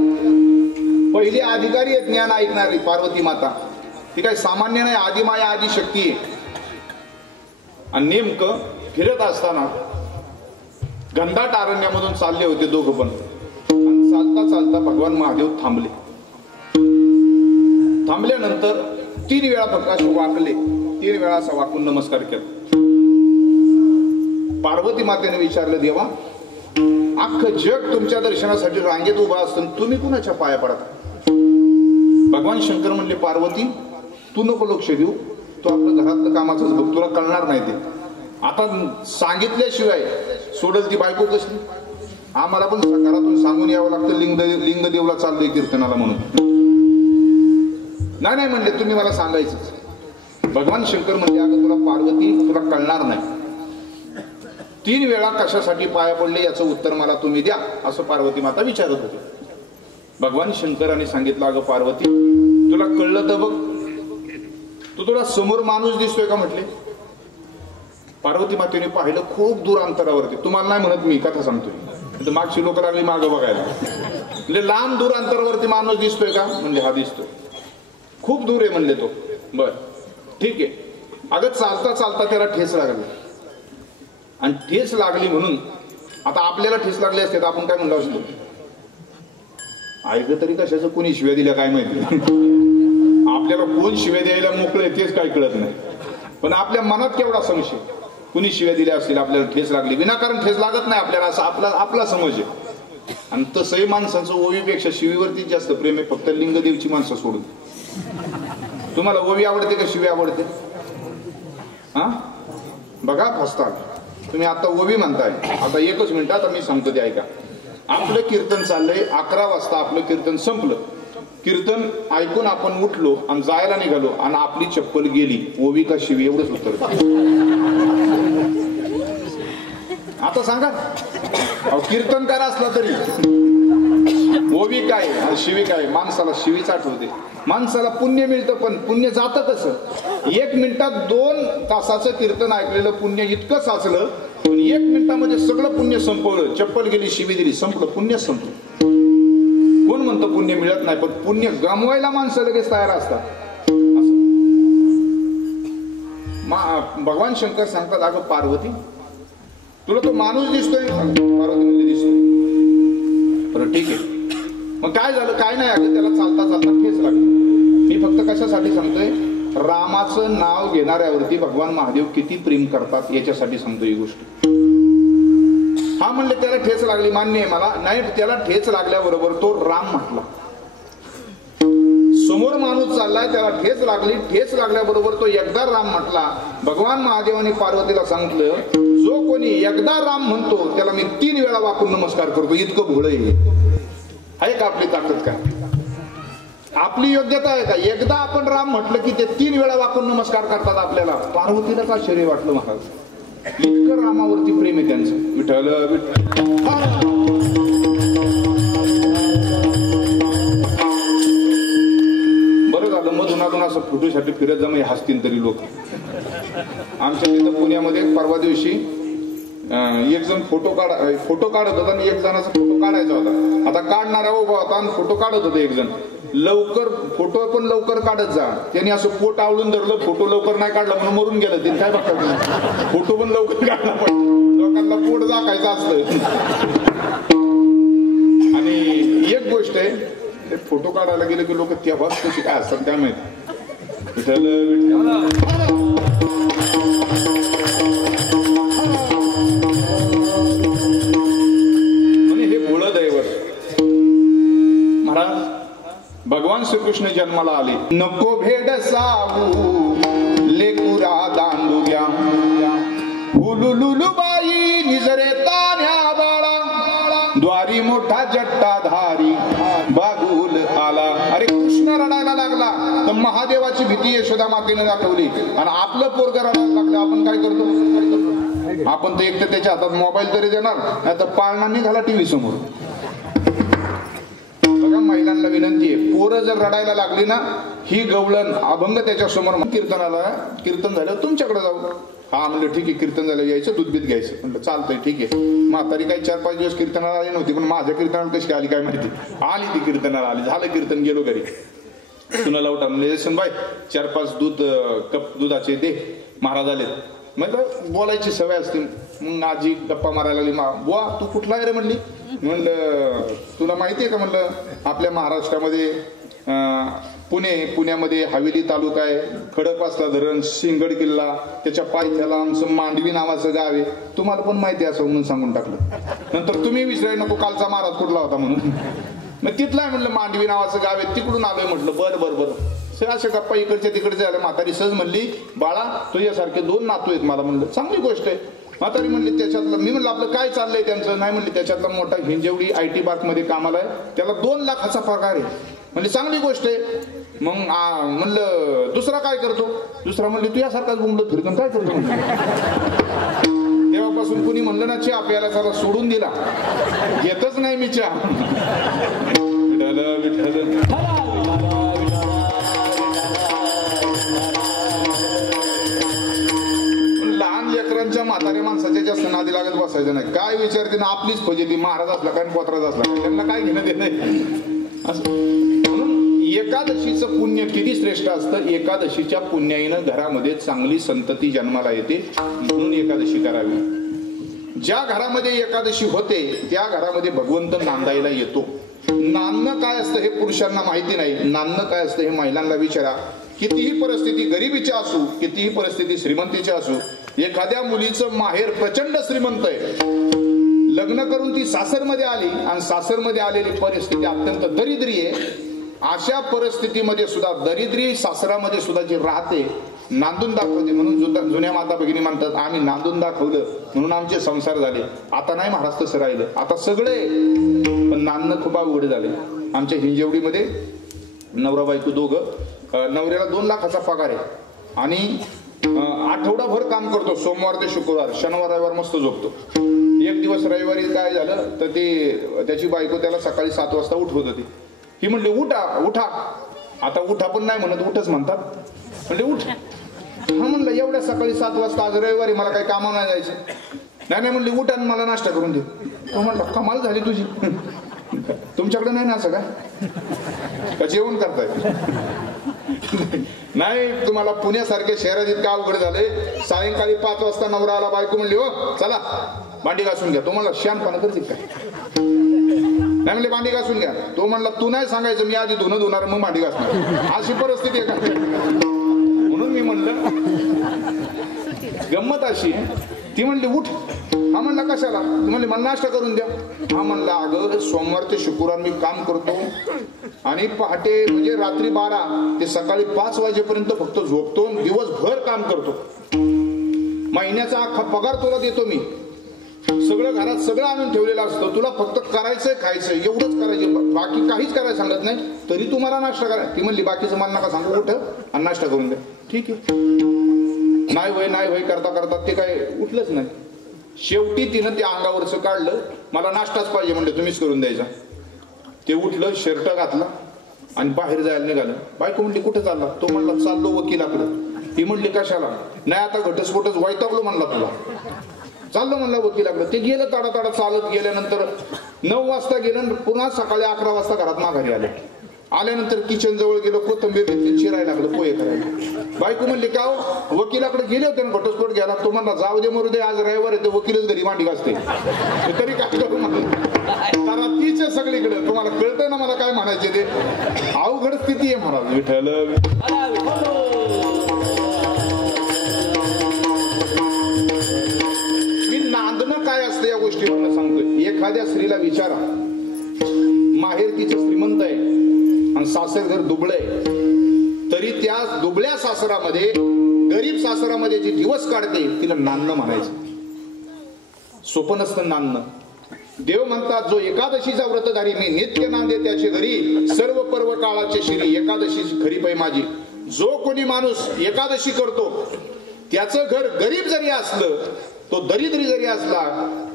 पहिले अधिकारी आहे ज्ञान ऐकणारी पार्वती माता. ती काही सामान्य नाही, आदिमाया आदिशक्ती आहे. आणि नेमकं फिरत असताना घनदाट अरण्यामधून चालले होते दोघं पण. आणि चालता चालता भगवान महादेव थांबले. थांबल्यानंतर 3 वेळा फक्त असे वाकले. 3 वेळा असा वाकून नमस्कार केला. पार्वती मातेने विचारलं, देवा अख्खं जग तुमच्या दर्शनासाठी रांगेत उभा असतं, तुम्ही कुणाच्या पाया पडता? भगवान शंकर म्हणले, पार्वती तू नको लक्ष देऊ, तू आपलं घरातलं कामाचंच बघ, तुला कळणार नाही ते. आता सांगितल्याशिवाय सोडल ती बायको कसली? आम्हाला पण घरातून सांगून यावं लागतं, लिंगदेवला चाललोय कीर्तनाला म्हणून. नाही म्हणले, तुम्ही मला सांगायचंच. भगवान शंकर म्हणले, अगं तुला पार्वती तुला कळणार नाही. 3 वेळा कशासाठी पाया पडले याचं उत्तर मला तुम्ही द्या, असं पार्वती माता विचारत होते. भगवान शंकरांनी सांगितलं, अगं पार्वती तुला कळलं तर बघ, तुला समोर माणूस दिसतोय का म्हटले. पार्वती मातेने पाहिलं खूप दूर अंतरावरती. तुम्हाला नाही म्हणत मी, कथा सांगतोय. मागची लोक लागली मागं बघायला. म्हणजे लांब दूर अंतरावरती माणूस दिसतोय का? म्हणजे हा दिसतोय. खूप दूर आहे म्हणले तो. बर ठीक आहे. अगं चालता चालता त्याला ठेच लागली. आणि ठेच लागली म्हणून आता आपल्याला ठेच लागली असते तर आपण काय म्हणलो असतो? ऐकलं तरी कशाचं, कोणी शिव्या दिल्या काय माहिती. आपल्याला कोण शिव्या द्यायला मोकळे तेच काय कळत नाही. पण आपल्या मनात केवढा संशय, कुणी शिव्या दिल्या असतील, आपल्याला ठेच लागली. विनाकारण ठेच लागत नाही आपल्याला, असं आपला समज आहे. आणि तसंही माणसांचं ओवीपेक्षा शिवीवरतीच जास्त प्रेम आहे, फक्त लिंगदेवची माणसं सोडून. तुम्हाला ओवी आवडते का शिवी आवडते? हा बघा फसतात तुम्ही. आता ओवी म्हणताय, आता 1च मिनिट आता मी सांगतो ते ऐका. आपलं कीर्तन चाललंय, 11 वाजता आपलं कीर्तन संपलं. कीर्तन ऐकून आपण उठलो आणि जायला निघालो आणि आपली चप्पल गेली. ओवी का शिवी? एवढंच उत्तर. आता सांगा, कीर्तनकार असला तरी ओवी काय आणि शिवी काय? माणसाला शिवीच आठवते. माणसाला पुण्य मिळतं, पण पुण्य जातं कसं? 1 मिनिटात 2 तासाचं कीर्तन ऐकलेलं पुण्य इतकं साचलं, पण 1 मिनिटामध्ये सगळं पुण्य संपवलं. चप्पल गेली, शिवी दिली, संपलं, पुण्य संपलं. कोण म्हणतं पुण्य मिळत नाही? पण पुण्य गमवायला माणसं लगेच तयार असतात. भगवान शंकर सांगतात, अगं पार्वती तुला तो माणूस दिसतोय? पार्वती म्हणजे दिसतोय. बरं ठीक आहे, मग काय झालं? काय नाही, अगं त्याला चालता चालता ठेच लागली. मी फक्त कशासाठी सांगतोय? रामाचं नाव घेणाऱ्यावरती भगवान महादेव किती प्रेम करतात याच्यासाठी सांगतो ही गोष्ट. हा म्हणले त्याला ठेच लागली, मान्य आहे मला. नाही, त्याला ठेच लागल्याबरोबर तो राम म्हटला. समोर माणूस चाललाय, त्याला ठेच लागली. ठेच लागल्याबरोबर तो एकदा राम म्हटला. भगवान महादेवाने पार्वतीला सांगितलं, जो कोणी एकदा राम म्हणतो त्याला मी 3 वेळा वाकून नमस्कार करतो. इतकं भोळ आहे का आपली ताकद? काय आपली योग्यता आहे का? एकदा आपण राम म्हटलं की ते 3 वेळा वाकून नमस्कार करतात आपल्याला. पार्वतीलाच आश्चर्य वाटलं महाराज, इतकं रामावरती प्रेम आहे त्यांचं. विठ्ठल बरं झालं मधून अजून असं फोटोसाठी फिरत जमा हसतील तरी लोक. आमच्या तिथं पुण्यामध्ये परवा दिवशी एक जण फोटो काढत होता आणि एक जणाचा फोटो काढायचा होता. आता काढणारा उभा होता आणि फोटो काढत होता एक जण. लवकर फोटो पण लवकर काढत जा. त्यांनी असं पोट आवळून धरलं, फोटो लवकर नाही काढला म्हणून मरून गेलं. ते काय बघतात, फोटो पण लवकर काढला पण लोकांना पोट दाखायचं असतं. आणि एक गोष्ट आहे, फोटो काढायला गेले की लोक तेव्हाच कशी काय असतात काय माहिती. हे भोळं दैवत. महाराज भगवान श्रीकृष्ण जन्माला आले. नको भेड सावू लेकुरा दांडुग्या हुलुलुलुबाई निजरे तान्या बाळा द्वारी मोठा जट्टाधारी बागुल आला. अरे कृष्ण रडायला लागला तर महादेवाची भीती यशोदा मातेने दाखवली आणि आपलं पोरग रडायला लागलं. आपण काय करतो, आपण तर एक तर त्याच्या हातात मोबाईल तरी देणार, नाही तर पाळणा निघाला टीव्ही समोर. बघा महिलांना विनंती आहे, पोरं जर रडायला लागली ना, ही गवळण अभंग त्याच्या समोर. कीर्तनाला कीर्तन झालं तुमच्याकडे जाऊ. हा म्हणलं ठीक आहे, कीर्तन झालं यायचं, दूध बीत घ्यायचं. म्हणलं चालतंय ठीक आहे. म्हातारी काही 4-5 दिवस कीर्तनाला आली नव्हती, पण माझ्या कीर्तनाला कशी आली काय माहिती, आली ती कीर्तनाला आली. झालं कीर्तन, गेलो घरी. सुनाला उठा म्हणले बाय 4-5 कप दुधाचे दे, महाराज आले. म्हणलं बोलायची सवय असते. मग आजी गप्पा मारायला लागली. बुवा तू कुठला आहे रे म्हणली. म्हणलं तुला माहिती आहे का म्हणलं, आपल्या महाराष्ट्रामध्ये पुण्यामध्ये हवेली तालुका आहे, खडकवासला धरण, सिंगड किल्ला, त्याच्या पायथ्याला आमचं मांडवी नावाचं गाव आहे. तुम्हाला पण माहिती आहे असं म्हणून सांगून टाकलं. नंतर तुम्ही विसराय नको कालचा महाराज कुठला होता म्हणून. मग तिथला आहे म्हणलं, मांडवी नावाचं गाव आहे, तिकडून आलोय म्हटलं. बरं सर अशा गप्पा इकडच्या तिकडचे झाल्या. म्हातारी सहज म्हणली, बाळा तुझ्यासारखे 2 नातू आहेत मला. म्हणलं चांगली गोष्ट आहे. म्हातारी म्हणली त्याच्यातलं, मी म्हणलं आपलं काय चाललंय त्यांचं. नाही म्हणली त्याच्यातला मोठा हिंजवडी IT पार्क मध्ये कामाला आहे, त्याला 2 लाखाचा पगार आहे. म्हणजे चांगली गोष्ट आहे. मग म्हणलं दुसरा काय करतो. दुसरा म्हणले तू यासारखाच बोंबलत फिरतो काय करतो. तेव्हापासून कुणी म्हणलं ना चहा प्यायला, त्याला सोडून दिला, घेतच नाही मी चहा. लहान लेकरांच्या म्हाताऱ्या माणसाच्या जास्त नादी लागत बसायचं नाही. काय विचारते ना, आपलीच फजिती. महाराज असला काय पोत्राज असला काय, त्यांना काय घेणं देत नाही असं. म्हणून एकादशीचं पुण्य किती श्रेष्ठ असतं. एकादशीच्या पुण्याईनं घरामध्ये चांगली संतती जन्माला येते, म्हणून एकादशी करावी. ज्या घरामध्ये एकादशी होते त्या घरामध्ये भगवंत नांदायला येतो. नांदणं काय असतं हे पुरुषांना माहिती नाही. नांदणं काय असतं हे महिलांना विचारा. कितीही परिस्थिती गरिबीची असू, कितीही परिस्थिती श्रीमंतीची असू, एखाद्या मुलीचं माहेर प्रचंड श्रीमंत आहे, लग्न करून ती सासरमध्ये आली आणि सासरमध्ये आलेली परिस्थिती अत्यंत दरिद्री आहे. अशा परिस्थितीमध्ये सुद्धा दरिद्री सासरामध्ये सुद्धा जी राहते, नांदून दाखवते. म्हणून जुन्या माता भगिनी म्हणतात, आम्ही नांदून दाखवलं म्हणून आमचे संसार झाले. आता नाही महाराज तसं राहिलं, आता सगळे पण नांदणं खूप अवघड झाले. आमच्या हिंजवडीमध्ये नवरा बायको दोघं, नवऱ्याला 2 लाखाचा पगार आहे आणि आठवडाभर काम करतो, सोमवार ते शुक्रवार. शनिवार रविवार मस्त झोपतो. एक दिवस रविवारी काय झालं तर त्याची बायको त्याला सकाळी 7 वाजता उठवत होती. ही म्हणली उठा. आता उठा पण नाही म्हणत, उठच म्हणतात. म्हणजे उठ. हा म्हणलं एवढ्या सकाळी 7 वाजता आज रविवारी मला काही कामा नाही जायचं. नाही म्हणली उठ आणि मला नाश्ता करून दे. तो म्हणला कमाल झाली तुझी, तुमच्याकडे नाही ना असं का जेवण करताय. नाही तुम्हाला पुण्यासारख्या शहरात इतकं अवघड झालंय. सायंकाळी 5 वाजता नवरा आला, बायको म्हणली हो चला भांडी घासून घ्या. तो म्हणला शानपणा करते काय. नाही म्हणले भांडी घासून घ्या. तो म्हणला तू नाही सांगायचं, मी आधी धुणं धुणार मग भांडी घासणार. अशी परिस्थिती आहे का. म्हणून मी म्हणलं गंमत अशी ती म्हणली उठ. हा म्हणला कशाला. म्हणले मला नाश्ता करून द्या. हा म्हणला अगं सोमवार ते शुक्रवार मी काम करतो आणि पहाटे म्हणजे रात्री 12 ते सकाळी 5 वाजेपर्यंत फक्त झोपतो, दिवसभर काम करतो. महिन्याचा अख्खा पगार तुला देतो मी, सगळं घरात सगळं आणून ठेवलेलं असतं, तुला फक्त करायचंय खायचंय एवढंच करायचं, बाकी काहीच करायला सांगत नाही, तरी तुम्हाला नाश्ता करा. ती म्हणली बाकीचं मला नका सांगू, उठ आणि नाश्ता करून द्या. ठीक आहे. नाही होय करता करता ते काय उठलंच नाही. शेवटी तिनं ते अंगावरचं काढलं, मला नाश्ताच पाहिजे म्हणलं, तुम्हीच करून द्यायचा. ते उठलं, शर्ट घातला आणि बाहेर जायला निघालं. बायको म्हणली कुठे चालला. तो म्हणला चाललो वकिलाकडे. ती म्हणली कशाला. नाही आता घटस्फोटच वैतागलो म्हणला तुला. चाललं म्हणलं वकिलाकडे. ते गेलं ताडा चालत गेल्यानंतर 9 वाजता गेलं, पुन्हा सकाळी 11 वाजता घरात माघारी आले. आल्यानंतर किचन जवळ गेलो, कोथंबीर घेतली, चिरायला लागलं पोहे करायला. बायको म्हणली का हो, वकिलाकडे गेले होते ना घटस्फोट घ्यायला, तुम्हाला जाऊ दे मरू दे, आज रविवार आहे, वकीलच घरी मांडी घासते, तरी काय करू म्हणलं. तारा तीच आहे सगळीकडे. तुम्हाला कळतंय ना मला काय म्हणायचे ते. अवघड स्थिती आहे महाराज. विठ्ठल मी नांदणं काय असतं या गोष्टीवर सांगतोय. एखाद्या स्त्रीला विचारा, माहेर तिचं श्रीमंत आहे आणि सासर घर दुबळं आहे, तरी त्या दुबळ्या सासरामध्ये, गरीब सासरामध्ये जे दिवस काढते तिला नांदणं म्हणायचं. सोपं नसतं नांदणं. देव म्हणतात, जो एकादशीचा व्रतधारी मी नित्य नांदे त्याचे घरी, सर्व पर्व काळाचे श्री एकादशी खरी पै माझी. जो कोणी माणूस एकादशी करतो त्याचं घर गरीब जरी असलं, तो दरिद्री जरी असला,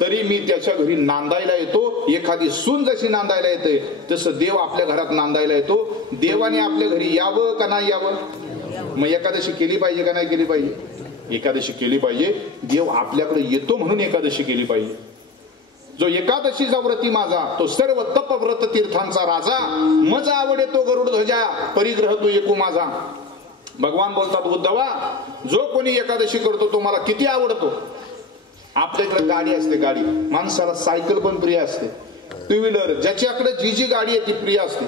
तरी मी त्याच्या घरी नांदायला येतो. एखादी सून जशी नांदायला येते तसं देव आपल्या घरात नांदायला येतो. देवाने आपल्या घरी यावं का नाही यावं? मग एकादशी केली पाहिजे का नाही केली पाहिजे? एकादशी केली पाहिजे. देव आपल्याकडे येतो म्हणून एकादशी केली पाहिजे. जो एकादशीचा व्रती माझा, तो सर्व तपव्रत तीर्थांचा राजा, मज आवडे तो गरुड ध्वजा, परिग्रह तो एकू माझा. भगवान बोलतात, उद्धवा, जो कोणी एकादशी करतो तो मला किती आवडतो. आपल्याकडे गाडी असते, गाडी, माणसाला सायकल पण प्रिय असते, टू व्हीलर, ज्याच्याकडे जी जी गाडी आहे ती प्रिय असते.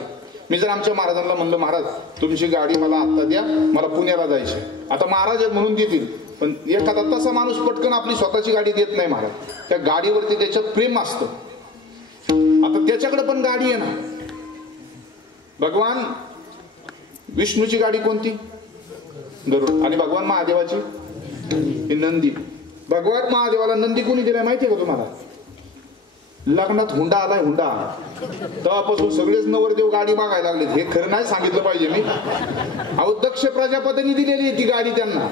मी जर आमच्या महाराजांना म्हणलं, महाराज तुमची गाडी मला आत्ता द्या, मला पुण्याला जायचे. आता महाराज आहेत म्हणून देतील, पण एखादा तसा माणूस पटकन आपली स्वतःची गाडी देत नाही महाराज. त्या गाडीवरती त्याच्यात प्रेम असतं. आता त्याच्याकडे पण गाडी आहे ना. भगवान विष्णूची गाडी कोणती? गरुड. आणि भगवान महादेवाची नंदी. भगवान महादेवाला नंदी कोणी दिलाय माहितीये का तुम्हाला? लग्नात हुंडा आलाय, हुंडा. तेव्हापासून सगळेच नवरदेव गाडी मागायला लागले. हे खरं नाही सांगितलं पाहिजे मी. अहो, दक्ष प्रजापतींनी दिलेली ती गाडी त्यांना.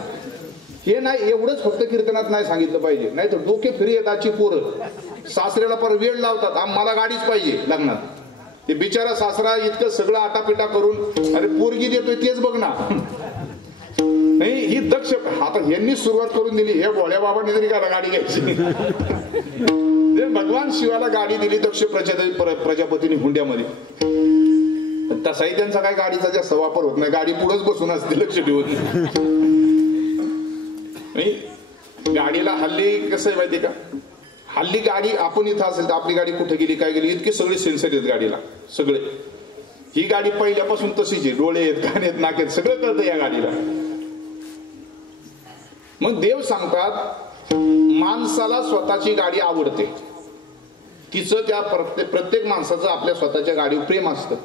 हे नाही, एवढंच फक्त कीर्तनात नाही सांगितलं पाहिजे, नाही तर डोके फिरी येताची पोरं सासऱ्याला पर वेळ लावतात, मला गाडीच पाहिजे लग्नात. ते बिचारा सासरा इतकं सगळं आटापिटा करून, अरे पोरगी देतोय तेच बघ ना. नाही, ही दक्ष, आता यांनी सुरुवात करून दिली. हे भोळ्या बाबांनी तरी का गाडी घ्यायची. भगवान शिवाला गाडी दिली दक्ष प्रजापतीने हुंड्यामध्ये. तसाही त्यांचा काय गाडीचा जास्त वापर होत नाही, गाडी पुढेच बसून असते लक्ष ठेवून. गाडीला हल्ली कसं आहे माहिती का, हल्ली गाडी आपण इथं असेल तर आपली गाडी कुठे गेली काय गेली इतके सगळे सेन्सर आहेत गाडीला, सगळे. ही गाडी पहिल्यापासून तशीच आहे, डोळे आहेत, कान आहेत, नाक आहेत, सगळं कळतं या गाडीला. मग देव सांगतात, माणसाला स्वतःची गाडी आवडते. तिचं त्या प्रत्येक माणसाचं आपल्या स्वतःच्या गाडीवर प्रेम असतं.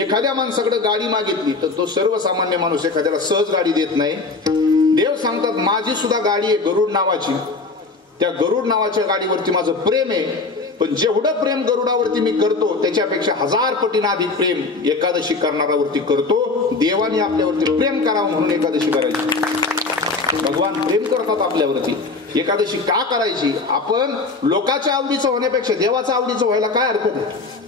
एखाद्या माणसाकडे गाडी मागितली तर तो सर्वसामान्य माणूस एखाद्याला सहज गाडी देत नाही. देव सांगतात, माझी सुद्धा गाडी आहे गरुड नावाची. त्या गरुड नावाच्या गाडीवरती माझं प्रेम आहे. पण जेवढं प्रेम गरुडावरती मी करतो त्याच्यापेक्षा 1000 पटीनं अधिक प्रेम एकादशी करणाऱ्यावरती करतो. देवाने आपल्यावरती प्रेम करावं म्हणून एकादशी करायची. भगवान प्रेम करतात आपल्यावरती. एकादशी का करायची? आपण लोकांच्या आवडीचं होण्यापेक्षा देवाच्या आवडीचं व्हायला काय हरकत आहे?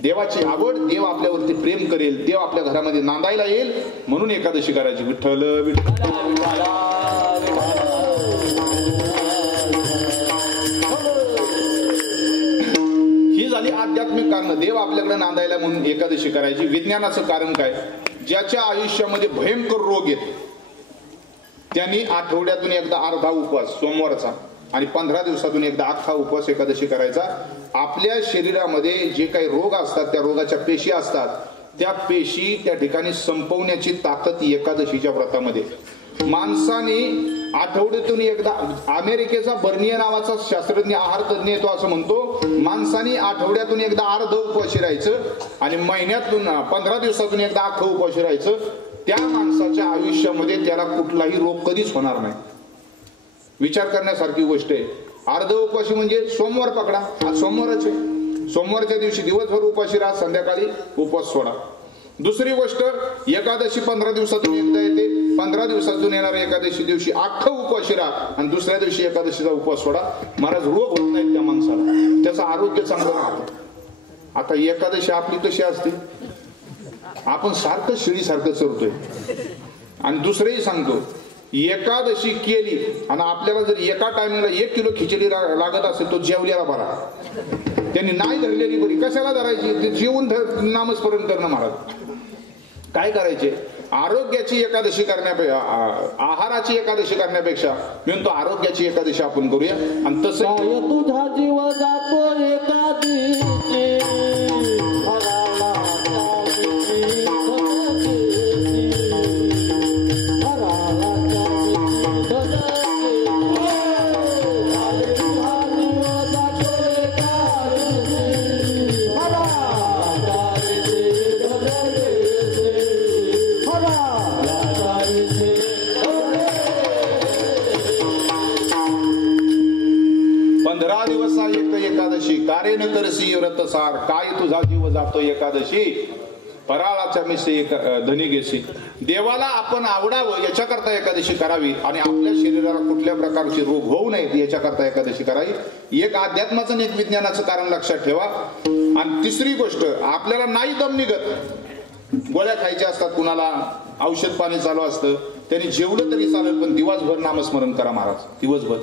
देवाची आवड, देव आपल्यावरती प्रेम करेल, देव आपल्या घरामध्ये नांदायला येईल म्हणून एकादशी करायची. विठ्ठल ही झाली आध्यात्मिक कारण. देव आपल्याकडे नांदायला म्हणून एकादशी करायची. विज्ञानाचं कारण काय? ज्याच्या आयुष्यामध्ये भयंकर रोग आहेत त्यांनी आठवड्यातून एकदा अर्धा उपवास सोमवारचा आणि 15 दिवसातून एकदा अख्खा उपवास एकादशी करायचा. आपल्या शरीरामध्ये जे काही रोग असतात, त्या रोगाच्या पेशी असतात, त्या पेशी त्या ठिकाणी संपवण्याची ताकद एकादशीच्या व्रतामध्ये. माणसाने आठवड्यातून एकदा, अमेरिकेचा बर्निया नावाचा शास्त्रज्ञ आहार तज्ञ येतो असं म्हणतो, माणसाने आठवड्यातून एकदा अर्ध उपवासी राहायचं आणि महिन्यातून 15 दिवसातून एकदा अख्खं उपवासी राहायचं. त्या माणसाच्या आयुष्यामध्ये त्याला कुठलाही रोग कधीच होणार नाही. विचार करण्यासारखी गोष्ट आहे. अर्ध उपवासी म्हणजे सोमवार पकडा, आज सोमवारच आहे, सोमवारच्या दिवशी दिवसभर उपवासी राहा, संध्याकाळी उपवास सोडा. दुसरी गोष्ट, एकादशी 15 दिवसातून एकदा येते. 15 दिवसातून येणाऱ्या एकादशी दिवशी अख्खं उपवासी राहा आणि दुसऱ्या दिवशी एकादशीचा उपवास सोडा. महाराज, रोग होत नाहीत त्या माणसाला, त्याचं आरोग्य चांगलं राहतं. आता एकादशी आपली कशी असते, आपण सारखं शिळीसारखं चरतोय. आणि दुसरंही सांगतो, एकादशी केली आणि आपल्याला जर एका टायमिंगला 1 किलो खिचडी लागत असेल तो जेवल्याला बरा. त्यांनी नाही धरलेली बरी. कशाला धरायची? ते जेवून नामस्मरण करणं महाराज. काय करायचे? आरोग्याची एकादशी करण्यापेक्षा, आहाराची एकादशी करण्यापेक्षा मी म्हणतो आरोग्याची एकादशी आपण करूया. आणि तसं तुझा जीव जातो एकादशी कार्य न करसी व्रत सार, काय तुझा जीव जातो एकादशी, फराळाच्या मिसे धनी घेसी. देवाला आपण आवडावं याच्याकरता एकादशी करावी आणि आपल्या शरीराला कुठल्या प्रकारचे रोग होऊ नयेत याच्याकरता एकादशी करावी. एक अध्यात्माचं आणि एक विज्ञानाचं कारण लक्षात ठेवा. आणि तिसरी गोष्ट, आपल्याला नाही दम निघत, गोळ्या खायच्या असतात, कुणाला औषध पाणी चालू असतं, त्यांनी जेवलं तरी चालेल, पण दिवसभर नामस्मरण करा महाराज. दिवसभर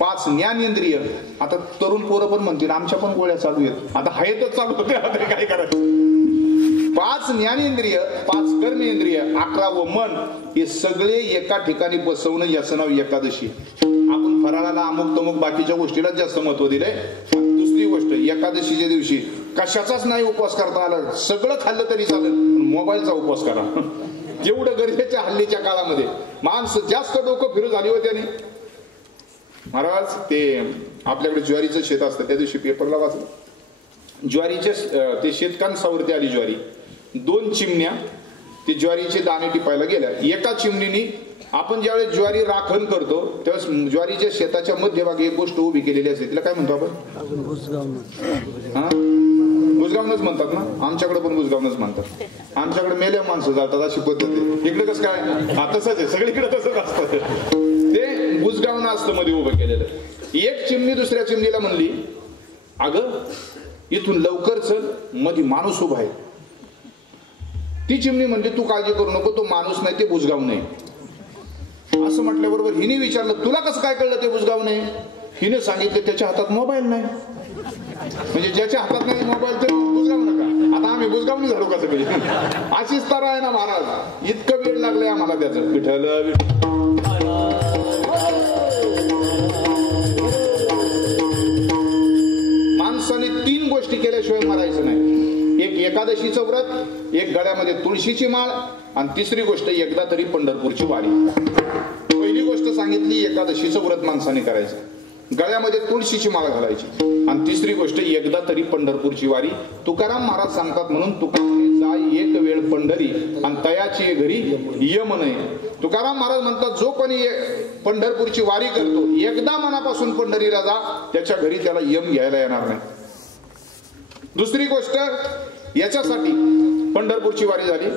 5 ज्ञानेंद्रिय. आता तरुण पोरं पण म्हणतील आमच्या पण गोळ्या चालू आहेत. आता हाय तर चालू होते, आता काय करायचं? 5 ज्ञानेंद्रिय, 5 कर्मेंद्रिय, 11 मन, हे सगळे एका ठिकाणी बसवणं याचं नाव एकादशी. आपण फराळाला अमुक तमुक बाकीच्या गोष्टीला जास्त महत्व दिलंय. दुसरी गोष्ट, एकादशीच्या दिवशी कशाचाच नाही उपवास करता आला, सगळं खाल्लं तरी चालेल, मोबाईलचा उपवास करा. जेवढं गरजेच्या हल्लीच्या काळामध्ये माणसं जास्त डोकं फिरू झाली होती. आणि महाराज ते आपल्याकडे ज्वारीचं शेत असतं, त्या दिवशी पेपरला वाचलं, ज्वारीच्या ते शेतकांसावरती आली ज्वारी. 2 चिमण्या ते ज्वारीचे दाणे टिपायला गेल्या. एका चिमणीने, आपण ज्यावेळेस ज्वारी राखण करतो त्यावेळेस ज्वारीच्या शेताच्या मध्यभागी एक गोष्ट उभी केलेली असते, तिला काय म्हणतो आपण? बुजगावणच म्हणतात ना. आमच्याकडे पण बुजगावणच म्हणतात. आमच्याकडे मेल्या माणसं जातात अशी पद्धत आहे. इकडे कसं काय? हा तसंच आहे, सगळीकडे तसंच असतं. ते बुजगावणं असतं मध्ये उभं केलेलं. एक चिमणी दुसऱ्या चिमणीला म्हणली, अगं इथून लवकर चल, मध्ये माणूस उभा आहे. ती चिमणी म्हणली, तू काळजी करू नको, तो माणूस नाही, ते बुजगाव नाही. असं म्हटल्याबरोबर हिने विचारलं, तुला कसं काय कळलं ते बुजगाव नाही? हिने सांगितलं, त्याच्या हातात मोबाईल नाही. म्हणजे ज्याच्या हातात नाही मोबाईल ते बुजगाव नका. आता आम्ही बुजगावणी झालो का सगळी? अशीच तर आहे ना महाराज. इतकं वेळ लागलंय आम्हाला त्याचं. विठ्ठल माणसाने 3 गोष्टी केल्याशिवाय मरायचं नाही. एक एकादशीचं व्रत, एक गळ्यामध्ये तुळशीची माळ, आणि तिसरी गोष्ट एकदा तरी पंढरपूरची वारी. पहिली गोष्ट सांगितली, एकादशीचं व्रत माणसाने करायचं, गळ्यामध्ये तुळशीची माळ घालायची, आणि तिसरी गोष्ट एकदा तरी पंढरपूरची वारी. तुकाराम महाराज सांगतात, म्हणून तुका जाय एक वेळ पंढरी आणि तयाची घरी यम नाही. तुकाराम महाराज म्हणतात, जो कोणी पंढरपूरची वारी करतो, एकदा मनापासून पंढरीला जा, त्याच्या घरी त्याला यम घ्यायला येणार नाही. दुसरी गोष्ट, याच्यासाठी पंढरपूरची वारी झाली.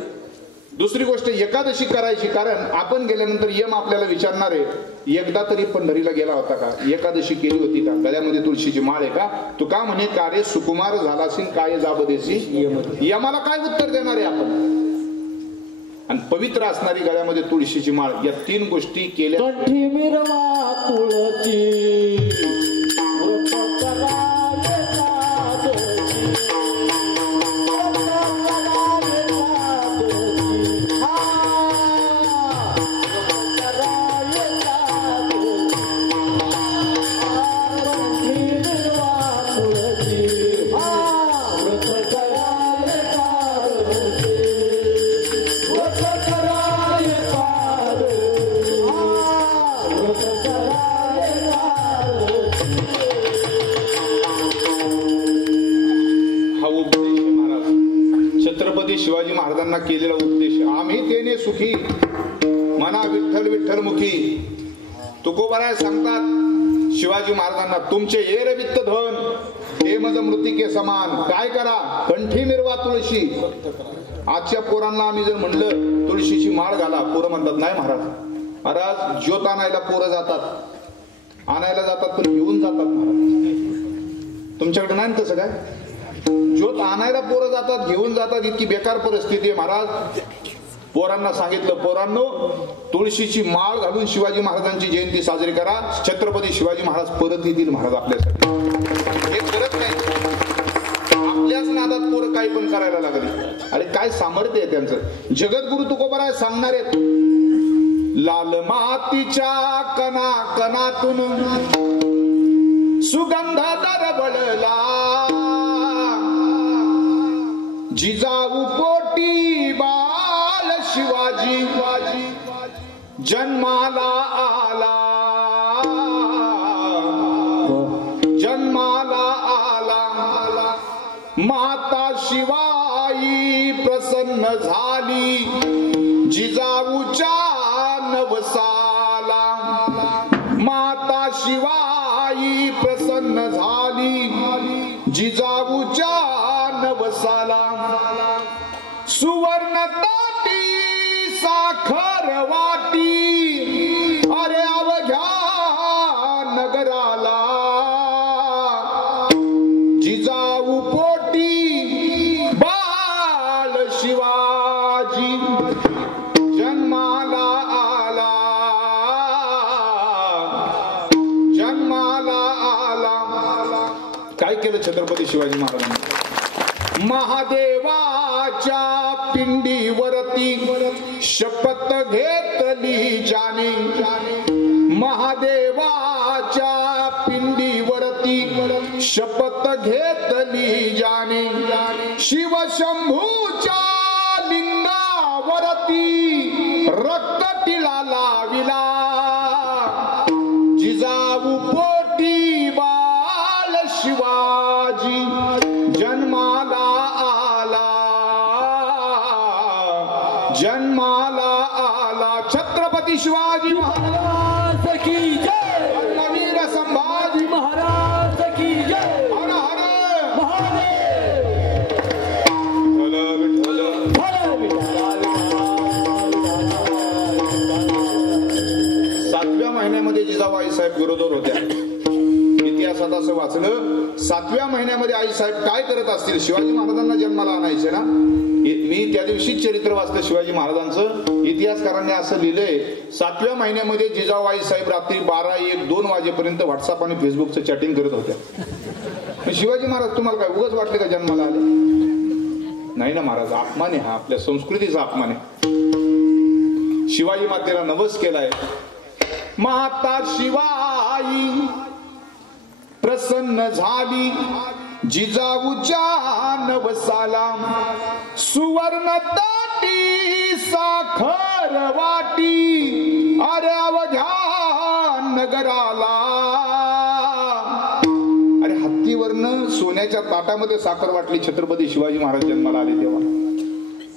दुसरी गोष्ट, एकादशी करायची, कारण आपण गेल्यानंतर यम आपल्याला विचारणार आहे, एकदा तरी पंढरीला गेला होता का? एकादशी केली होती का? गळ्यामध्ये तुळशीची माळ आहे का? तू का म्हणे, कार्य सुकुमार झालासीन काय जाबदेसी. यमाला काय उत्तर देणार आहे आपण? आणि पवित्र असणारी गळ्यामध्ये तुळशीची माळ, या 3 गोष्टी केल्या. शिवाजी महाराजांना केलेला उपदेश, आम्ही तेने सुखी मना विठ्ठल विठ्ठल मुखी. तुकोबाराय सांगतात शिवाजी महाराजांना, तुमचे येर वित्त धन हे मज मृतिके समान. काय करा? कंठी मिरवा तुळशी. आजच्या पोरांना आम्ही जर म्हणलं तुळशीची माळ घाला, पोरं म्हणतात नाही महाराज. महाराज ज्योत आणायला पोरं जातात, आणायला जातात, पण घेऊन जातात महाराज. तुमच्याकडे नाही तसं काय? ज्योत आणायला पोरं जातात, घेऊन जातात, इतकी बेकार परिस्थिती आहे महाराज. पोरांना सांगितलं, पोरांनो तुळशीची माळ घालून शिवाजी महाराजांची जयंती साजरी करा, छत्रपती शिवाजी महाराज परत येतील महाराज आपल्यासाठी. हे करत नाही, आपल्याच नादात पोरं काही पण करायला लागली. अरे काय सामर्थ्य आहे त्यांचं. जगद्गुरु तुकोबाराय सांगणार आहेत, लाल मातीच्या कणा कणातून सुगंध दरवळला, जिजाऊ पोटी बाल शिवाजी जन्माला आला, जन्माला आला. माता शिवाई प्रसन्न झाली जिजाऊच्या नवसाला, माता शिवाई प्रसन्न झाली जिजाऊच्या नवसाला. सुवर्ण ताटी साखर वाटी अरे अवघ्या नगराला, जिजाऊ पोटी बाल शिवाजी जन्माला आला, जन्माला आला. काय केलं छत्रपती शिवाजी महाराजांनी? महादेवाच्या पिंडीवरती शपथ घेतली ज्याने, महादेवाच्या पिंडीवरती शपथ घेतली ज्याने, शिवशंभूच्या लिंगावरती रक्त टिळा लाविला, जिजाऊ पोटी बाल शिवाजी जन्माला आला, जन्माला आला. छत्रपती शिवाजी महाराज की जय, वीर संभाजी महाराज की जय. हर हर महादेव. सातव्या महिन्यामध्ये जिजाऊ आईसाहेब गुरुदोर होत्या. इतिहासात असं वाचलं, 7व्या महिन्यामध्ये आई साहेब काय करत असतील? शिवाजी महाराजांना जन्माला आणायचे ना. मी त्या दिवशीच चरित्र वाचलं शिवाजी महाराजांचं. इतिहासकारांनी असं लिहिलंय, 7व्या महिन्यामध्ये जिजाऊ आई साहेब रात्री 12, 1, 2 वाजेपर्यंत व्हॉट्सअप आणि फेसबुकचं चॅटिंग करत होत्या. शिवाजी महाराज तुम्हाला काय उगाच वाटले का जन्माला आले? नाही ना महाराज, अपमान आहे हा, आपल्या संस्कृतीचा अपमान आहे. शिवाजी मातेला नवस केलाय. माता शिवाई प्रसन्न झाली जिजाऊच्या नवसाला, सुवर्ण ताटी साखर वाटी अरे अवघ्या नगराला. अरे हत्तीवरनं सोन्याच्या ताटामध्ये साखर वाटली छत्रपती शिवाजी महाराज जन्माला आले तेव्हा.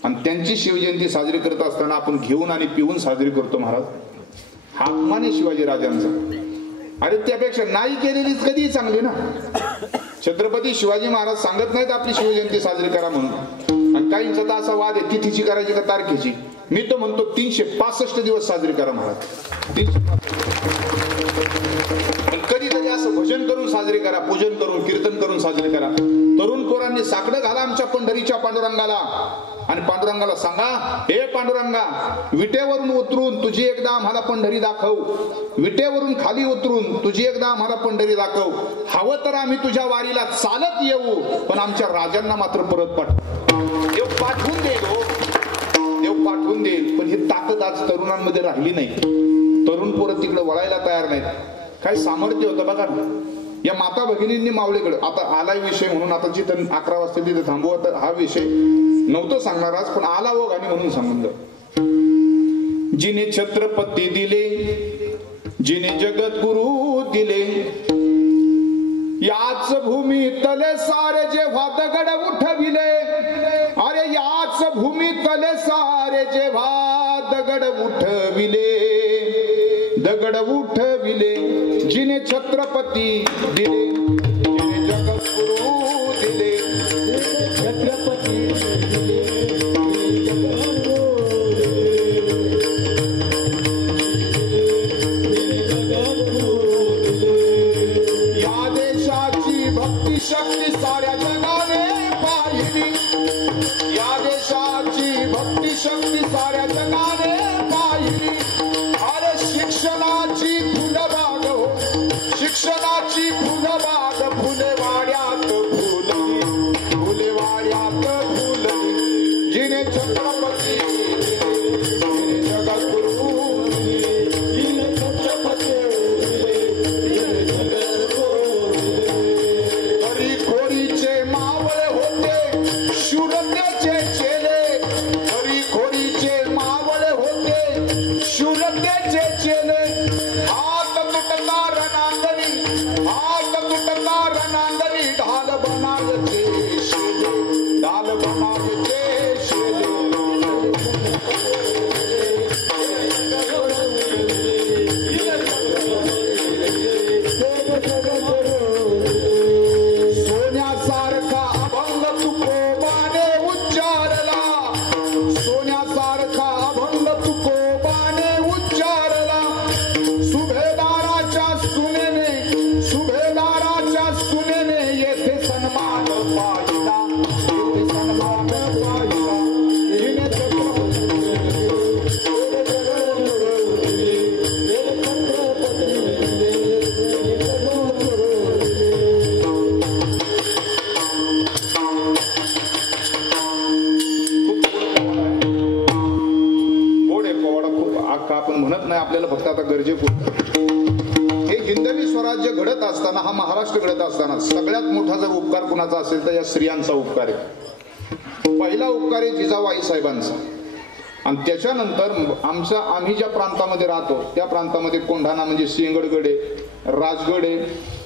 आणि त्यांची शिवजयंती साजरी करत असताना आपण घेऊन आणि पिऊन साजरी करतो महाराज. हा अपमान आहे शिवाजी राजांचा. अरे त्यापेक्षा नाही केलेलीच कधीही चांगली ना. छत्रपती शिवाजी महाराज सांगत नाहीत आपली शिवजयंती साजरी करा म्हणून. आणि काहींचा तर असा वाद आहे, तिथीची करायची का तारखेची. मी तर म्हणतो 365 दिवस साजरी करा महाराज. 365. पण कधीतरी असं भजन करून साजरी करा, पूजन करून कीर्तन करून साजरी करा. तरुण पोरांनी साकडं घाला आमच्या पंढरीच्या पांडुरंगाला आणि पांडुरंगाला सांगा, हे पांडुरंगा विटेवरून उतरून तुझी एकदा आम्हाला पंढरी दाखव, विटेवरून खाली उतरून तुझी एकदा आम्हाला पंढरी दाखव. हवं तर आम्ही तुझ्या वारीला चालत येऊ, पण आमच्या राजांना मात्र परत पाठव. देव पाठवून देईल हो, देव पाठवून देईल. पण ही ताकद आज तरुणांमध्ये राहिली नाही. तरुण पोरं तिकडे वळायला तयार नाहीत. काय सामर्थ्य होतं बघा ना या माता भगिनींनी मावळीकडे. आता आलाय विषय म्हणून आता जिथं 11 वाजता तिथे थांबू. आता हा विषय नव्हतं सांगणार आज, पण आला हो गाणी म्हणून सांगून. जिने छत्रपती दिले, जिने जगद्गुरु दिले, याच भूमी तले सारे जेव्हा दगड उठविले, अरे याच भूमी तले सारे जेव्हा दगड उठविले, दगड उठविले, जिने छत्रपती दिले, जिने जगद्गुरु दिले, छत्रपती दिले, या देशाची भक्ती शक्ती साऱ्या जगाने पाहिली, या देशाची भक्ती शक्ती साऱ्या जगाने पाहिली. अरे शिक्षणाची फुलबाग हो, शिक्षणाची फुलबाग फुलेवाड्यात फुलली, फुलेवाड्यात फुलली. जिने छत्रपती जिने जगद्गुरु जिने छत्रपती जिने जगद्गुरु. हरी खोरीचे मावळे होते शूरतेचे चेले, हरी खोरीचे मावळे होते शूरतेचे चेले. हात तुटता रणांगणी, हात तुटता रणांगणी, ढाल बनायचे शेले, ढाल बनायचे शेले. सोन्यासारखा अभंग तुकोबाने उच्चारला, सोन्यासारखा अभंग तुकोबाने उच्चारला. सुभेदाराच्या सुनेने, सुभेदाराच्या सुनेने येथे सन्मान पाहिला, येथे सन्मान पाहिला. जिने गोड आहे पोवाडा खूप अख्खा आपण म्हणत नाही, आपल्याला फक्त आता गरजेपुरतं. हे हिंदवी स्वराज्य घडत असताना, हा महाराष्ट्र घडत असताना सगळ्यात मोठा जर उपकार कुणाचा असेल तर या स्त्रियांचा उपकार आहे. पहिला उपकार आहे जिजाबाई साहेबांचा. आणि त्याच्यानंतर आम्ही ज्या प्रांतामध्ये राहतो त्या प्रांतामध्ये कोंढाणा म्हणजे सिंहगड आहे, राजगड आहे,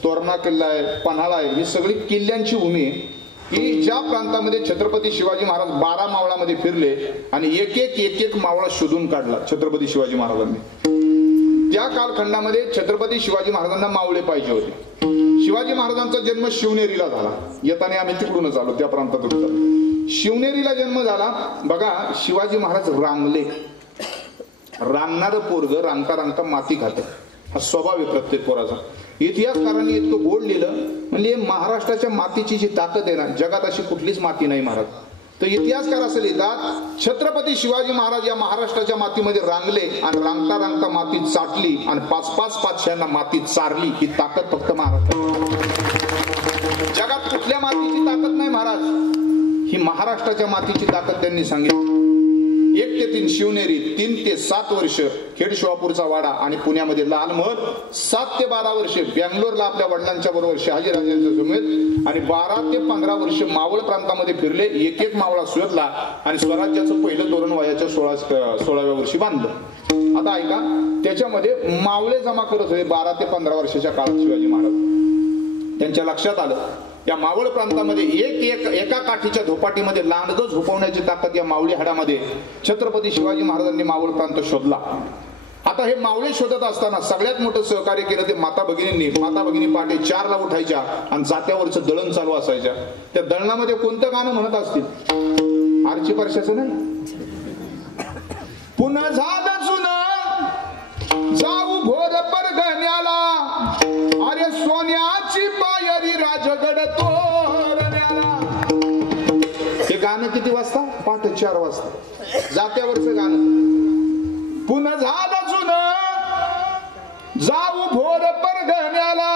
तोरणा किल्ला आहे, पन्हाळा आहे, ही सगळी किल्ल्यांची भूमी आहे की ज्या प्रांतामध्ये छत्रपती शिवाजी महाराज 12 मावळामध्ये फिरले आणि एक एक मावळा शोधून काढला छत्रपती शिवाजी महाराजांनी. त्या कालखंडामध्ये छत्रपती शिवाजी महाराजांना मावळे पाहिजे होते. शिवाजी महाराजांचा जन्म शिवनेरीला झाला. येताना आम्ही तिकडूनच आलो, त्या प्रांतातून. शिवनेरीला जन्म झाला. बघा, शिवाजी महाराज रांगले. रांगणारं पोरग रांगता रांगता माती खातं, हा स्वभाव आहे प्रत्येक पोराचा. इतिहासकारांनी इतकं बोर्ड लिहिलं, म्हणजे महाराष्ट्राच्या मातीची जी ताकद आहे ना, जगात अशी कुठलीच माती नाही महाराज. तर इतिहासकार असं लिहितात, छत्रपती शिवाजी महाराज या महाराष्ट्राच्या मातीमध्ये रांगले आणि रांगता रांगता मातीत चाटली आणि 5-5 पाचशांना मातीत चारली. ही ताकद फक्त महाराष्ट्रात, जगात कुठल्या मातीची ताकद नाही महाराज. ही महाराष्ट्राच्या मातीची ताकद त्यांनी सांगितली. 1 ते 3 शिवनेरी, 3 ते 7 वर्ष खेड शिवापूरचा वाडा आणि पुण्यामध्ये लाल महल, 7 ते 12 वर्ष बँगलोरला आपल्या वडिलांच्या बरोबर शहाजीराजांच्या समेत आणि 12 ते 15 वर्ष मावळ प्रांतामध्ये फिरले. एक मावळा शोधला आणि स्वराज्याचं पहिलं धोरण वयाच्या 16व्या वर्षी बांधलं. आता ऐका, त्याच्यामध्ये मावळे जमा करत होते 12 ते 15 वर्षाच्या काळात शिवाजी महाराज. त्यांच्या लक्षात आलं या मावळ प्रांतामध्ये एका काठीच्या धोपाटीमध्ये लांडगं झोपवण्याची ताकद या मावळी हाडामध्ये. छत्रपती शिवाजी महाराजांनी मावळ प्रांत शोधला. आता हे मावळे शोधत असताना सगळ्यात मोठं सहकार्य केलं ते माता भगिनींनी. माता भगिनी पहाटे 4ला उठायच्या आणि जात्यावरचं दळण चालू असायच्या. त्या दळणामध्ये कोणतं गाणं म्हणत असतील? आरची परशाचं नाही. पुन्हा झालं जुनं जाऊ भोर परगण्याला, अरे सोन्याची पायरी राजगड तोरण्याला. हे गाणं किती वाजता? पहाटे 4 वाजता जात्यावरचं गाणं. पुन्हा झालं जुनं जाऊ भोर परगण्याला,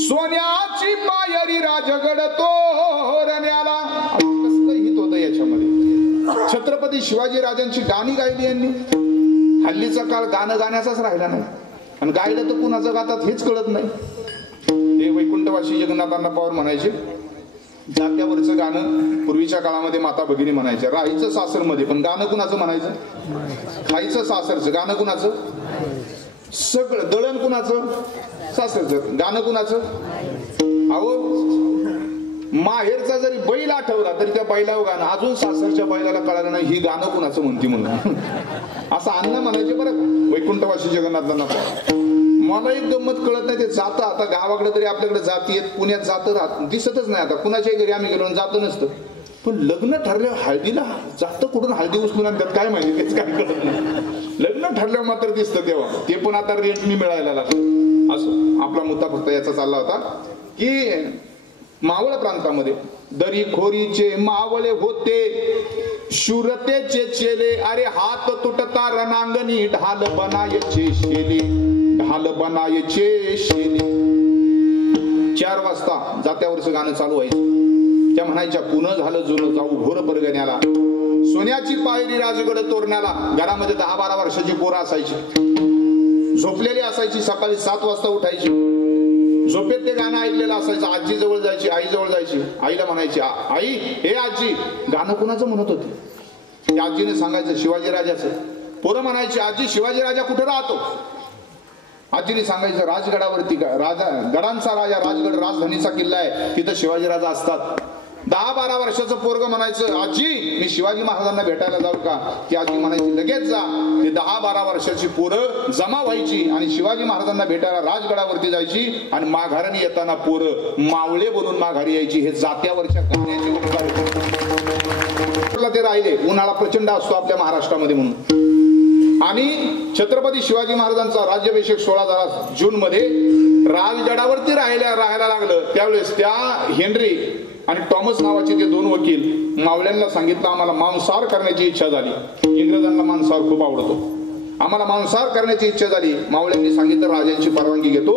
सोन्याची पायरी राजगड तोरण्याला. कसलं हित होतं याच्यामध्ये. छत्रपती शिवाजी राजांची गाणी गायली यांनी. हल्लीचा काळ गाणं गाण्याचाच राहिला नाही आणि गायलं तर कुणाचं गातात हेच कळत नाही. ते वैकुंठवासी जगन्नाथांना पवार म्हणायचे. जात्यावरचं गाणं पूर्वीच्या काळामध्ये माता भगिनी म्हणायचे. राहायचं सासरमध्ये, पण गाणं कुणाचं म्हणायचं? खायचं सासरचं. गाणं कुणाचं? सगळं. दळण कुणाचं? सासरचं. गाणं कुणाचं? अहो, माहेरचा जरी बैल आठवला तरी त्या बैलावर गाणं. अजून सासरच्या बैलाला कळालं नाही ही गाणं कुणाचं म्हणती म्हणून. असं अण्णा म्हणायचे बरं वैकुंठवासी जगन्नाथांना. मला एक गंमत कळत नाही, ते जातं आता गावाकडे तरी आपल्याकडे जाती आहेत, पुण्यात जातं राहत दिसतच नाही. आता कुणाच्याही घरी आम्ही गेलो जातं नसतं, पण लग्न ठरल्यावर हळदीला जातं. कुठून हळदी उचलून आणतात काय माहिती, तेच काय कळत नाही. लग्न ठरल्यावर मात्र दिसतं तेव्हा. ते पण आता रेंटनी मिळायला लागलं. असं आपला मुद्दा फक्त याचा चालला होता की मावळ प्रांतामध्ये दरीखोरीचे मावळे होते शूरतेचे चेले, अरे हात तुटता रणांगणी ढाल बनायचे शेली, ढाल बनायचे शेली. 4 वाजता जात्यावरचं गाणं चालू व्हायचं. त्या म्हणायच्या पुन्हा झालं जुनं जाऊ घोर परगण्याला, सोन्याची पायरी राजगड तोरण्याला. घरामध्ये 10-12 वर्षाची पोरं असायची, झोपलेली असायची. सकाळी 7 वाजता उठायची, झोपेत ते गाणं ऐकलेलं असायचं. आजी जवळ जायची, आई जवळ जायची. आईला म्हणायची, आई हे आजी गाणं कुणाचं म्हणत होते? त्या आजीने सांगायचं शिवाजी राजाचं. पोरं म्हणायची, आजी शिवाजी राजा कुठे राहतो? आजीने सांगायचं राजगडावरती. राजा गडांचा राजा राजगड राजधानीचा किल्ला आहे, तिथं शिवाजी राजा असतात. 10-12 वर्षाचं पोरग म्हणायचं, आजी मी शिवाजी महाराजांना भेटायला जाऊ का? ती आजी म्हणायची लगेच जा. ते 10-12 वर्षाची पोरं जमा व्हायची आणि शिवाजी महाराजांना भेटायला राजगडावरती जायची. आणि माघाराने येताना पोरं मावळे बनून माघारी यायची. हे जात्यावरच्या गाण्याचे उपकार ते राहिले. उन्हाळा प्रचंड असतो आपल्या महाराष्ट्रामध्ये म्हणून. आणि छत्रपती शिवाजी महाराजांचा राज्याभिषेक 16 जून मध्ये राजगडावरती राहायला लागलं. त्यावेळेस त्या हेनरी आणि टॉमस नावाचे ते 2 वकील मावळ्यांना सांगितलं, आम्हाला मांसाहार करण्याची इच्छा झाली. इंग्रजांना मांसाहार खूप आवडतो. आम्हाला मांसाहार करण्याची इच्छा झाली. मावळ्यांनी सांगितलं राजांची परवानगी घेतो.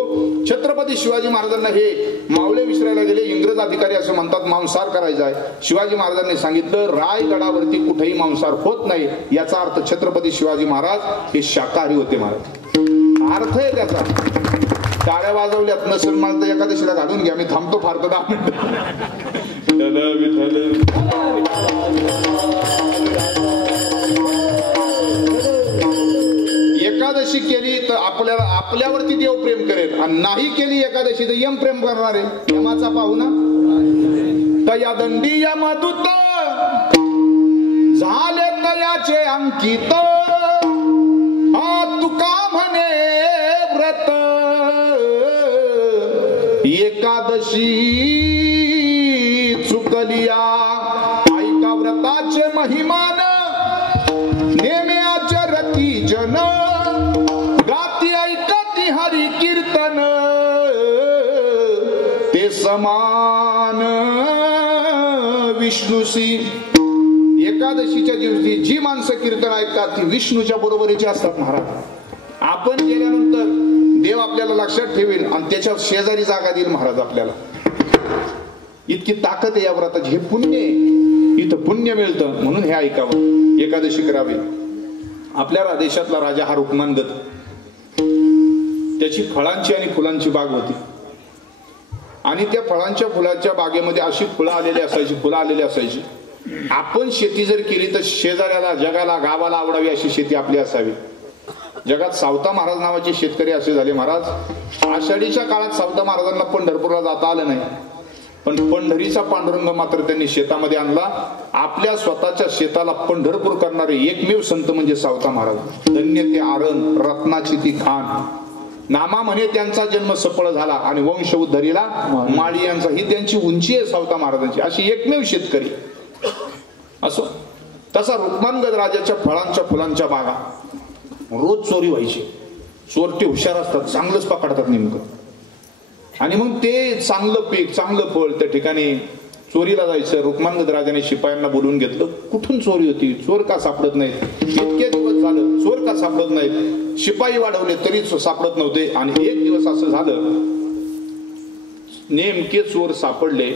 छत्रपती शिवाजी महाराजांना हे मावळे विचारायला गेले. इंग्रज अधिकारी असं म्हणतात मांसाहार करायचा आहे. शिवाजी महाराजांनी सांगितलं रायगडावरती कुठेही मांसाहार होत नाही. याचा अर्थ छत्रपती शिवाजी महाराज हे शाकाहारी होते. महाराज अर्थ आहे त्याचा. टाळ्या वाजवल्यात नसेल मला तर एकादशीला घालून घ्या. मी थांबतो फार तर 10 मिनिटं. एकादशी केली तर आपल्यावरती देव प्रेम करेल, आणि नाही केली एकादशी तर यम प्रेम करणार आहे. यमाचा पाहुणा तया दंडी यमदूत झाले तयाचे अंकित. तुका म्हणे व्रत एकादशी चुकलिया. ऐका व्रताचे महिमान नेमे आचरती जन. गाती ऐकती हरी कीर्तन ते समान विष्णुसी. एकादशीच्या दिवशी जी माणसं कीर्तन ऐकतात ती विष्णूच्या बरोबरीची असतात. महाराज आपण गेल्यानंतर देव आपल्याला लक्षात ठेवेल आणि त्याच्या शेजारी जागा देईल महाराज आपल्याला. इतकी ताकद आहे या व्रताची. हे पुण्य इथं पुण्य मिळतं म्हणून हे ऐकावं, एकादशी करावी. आपल्या देशातला राजा हा रुक्मांगद. त्याची फळांची आणि फुलांची बाग होती. आणि त्या फळांच्या फुलांच्या बागेमध्ये अशी फुलं आलेली असायची. आपण शेती जर केली तर शेजाऱ्याला जगाला गावाला आवडावी अशी शेती आपली असावी. जगात सावता महाराज नावाचे शेतकरी असे झाले. महाराज आषाढीच्या काळात सावता महाराजांना पंढरपूरला जाता आलं नाही, पण पंढरीचा पांडुरंग मात्र त्यांनी शेतामध्ये आणला. आपल्या स्वतःच्या शेताला पंढरपूर करणारे एकमेव संत म्हणजे सावता महाराज. धन्य ते आरण रत्नाची ती खाण. नामा म्हणे त्यांचा जन्म सफळ झाला आणि वंश उद्धरीला माळी यांचा. ही त्यांची उंची आहे सावता महाराजांची. अशी एकमेव शेतकरी असो. तसा रुक्मांगद राजाच्या फळांच्या फुलांच्या बागा रोज चोरी व्हायची. चोरटे हुशार असतात, चांगलंच पकडतात नेमकं. आणि मग ते चांगलं पीक चांगलं फळ त्या ठिकाणी चोरीला जायचं. रुक्मांगद राजाने शिपायांना बोलवून घेतलं. कुठून चोरी होती, चोर का सापडत नाहीत, इतके दिवस झालं चोर का सापडत नाहीत. शिपाई वाढवले तरी सापडत नव्हते. आणि एक दिवस असं झालं, नेमके चोर सापडले.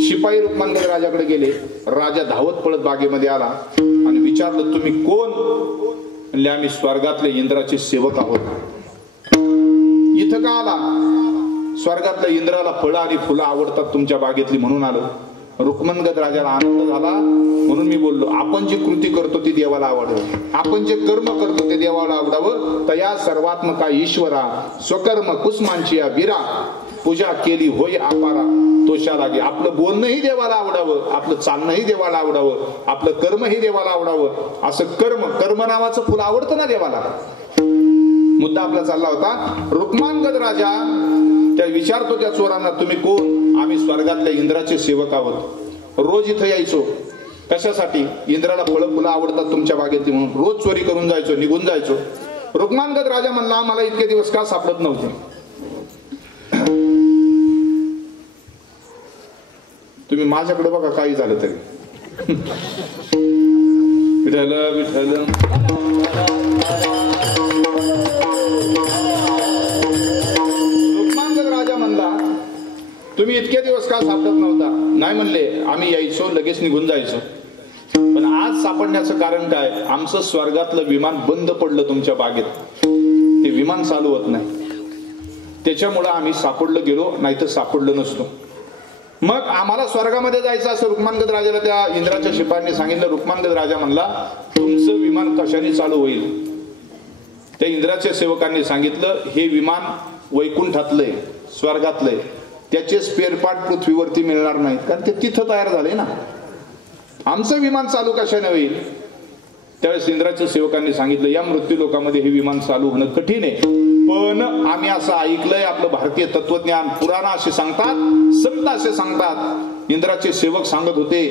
शिपाई रुक्मांगद राजाकडे गेले. राजा धावत पळत बागेमध्ये आला आणि विचारलं तुम्ही कोण? म्हणले आम्ही स्वर्गातले इंद्राचे सेवक आहोत. इथं का आला? स्वर्गातल्या इंद्राला फळं आणि फुलं आवडतात तुमच्या बागेतली म्हणून आलो. रुक्मांगद राजाला आनंद झाला म्हणून मी बोललो आपण जी कृती करतो ती देवाला आवडावं, आपण जे कर्म करतो ते देवाला आवडावं. तया सर्वात्मका ईश्वरा स्वकर्म कुसुमांची वीरा पूजा केली होय अपारा तोषा लागे. आपलं बोलणंही देवाला आवडावं, आपलं चालणंही देवाला आवडावं, आपलं कर्मही देवाला आवडावं. असं कर्म नावाचं फुल आवडतं ना देवाला. मुद्दा आपला चालला होता. रुक्मांगद राजा त्या विचारतो त्या चोरांना तुम्ही कोण? आम्ही स्वर्गातल्या इंद्राचे सेवक आहोत. रोज इथं यायचो. कशासाठी? इंद्राला फळं फुलं आवडतात तुमच्या बागेतली म्हणून. रोज चोरी करून जायचो, निघून जायचो. रुक्मांगद राजा म्हणला मला इतके दिवस का सापडत नव्हते? तुम्ही माझ्याकडे बघा काही झालं तरी. विठ्ठल विठ्ठल. रुक्मांगद राजा म्हणला तुम्ही इतके दिवस का सापडत नव्हता. नाही म्हणले आम्ही यायचो लगेच निघून जायचो. पण आज सापडण्याचं कारण काय. आमचं स्वर्गातलं विमान बंद पडलं तुमच्या बागेत. ते विमान चालू होत नाही. त्याच्यामुळं आम्ही सापडलं गेलो, नाही तर सापडलं नसतो. मग आम्हाला स्वर्गामध्ये जायचं असं रुक्मांगद राजाला त्या इंद्राच्या शिपायांनी सांगितलं. रुक्मांगद राजा म्हणला तुमचं विमान कशाने चालू होईल. त्या इंद्राच्या सेवकांनी सांगितलं हे विमान वैकुंठातलंय, स्वर्गातलंय, त्याचे स्पेअर पार्ट पृथ्वीवरती मिळणार नाहीत, कारण ते तिथं तयार झाले ना. आमचं विमान चालू कशाने होईल. त्यावेळेस इंद्राच्या सेवकांनी सांगितलं या मृत्यू लोकामध्ये हे विमान चालू होणं कठीण आहे. पण आम्ही असं ऐकलंय, आपलं भारतीय तत्वज्ञान पुराण असे सांगतात, संत असे सांगतात. इंद्राचे सेवक सांगत होते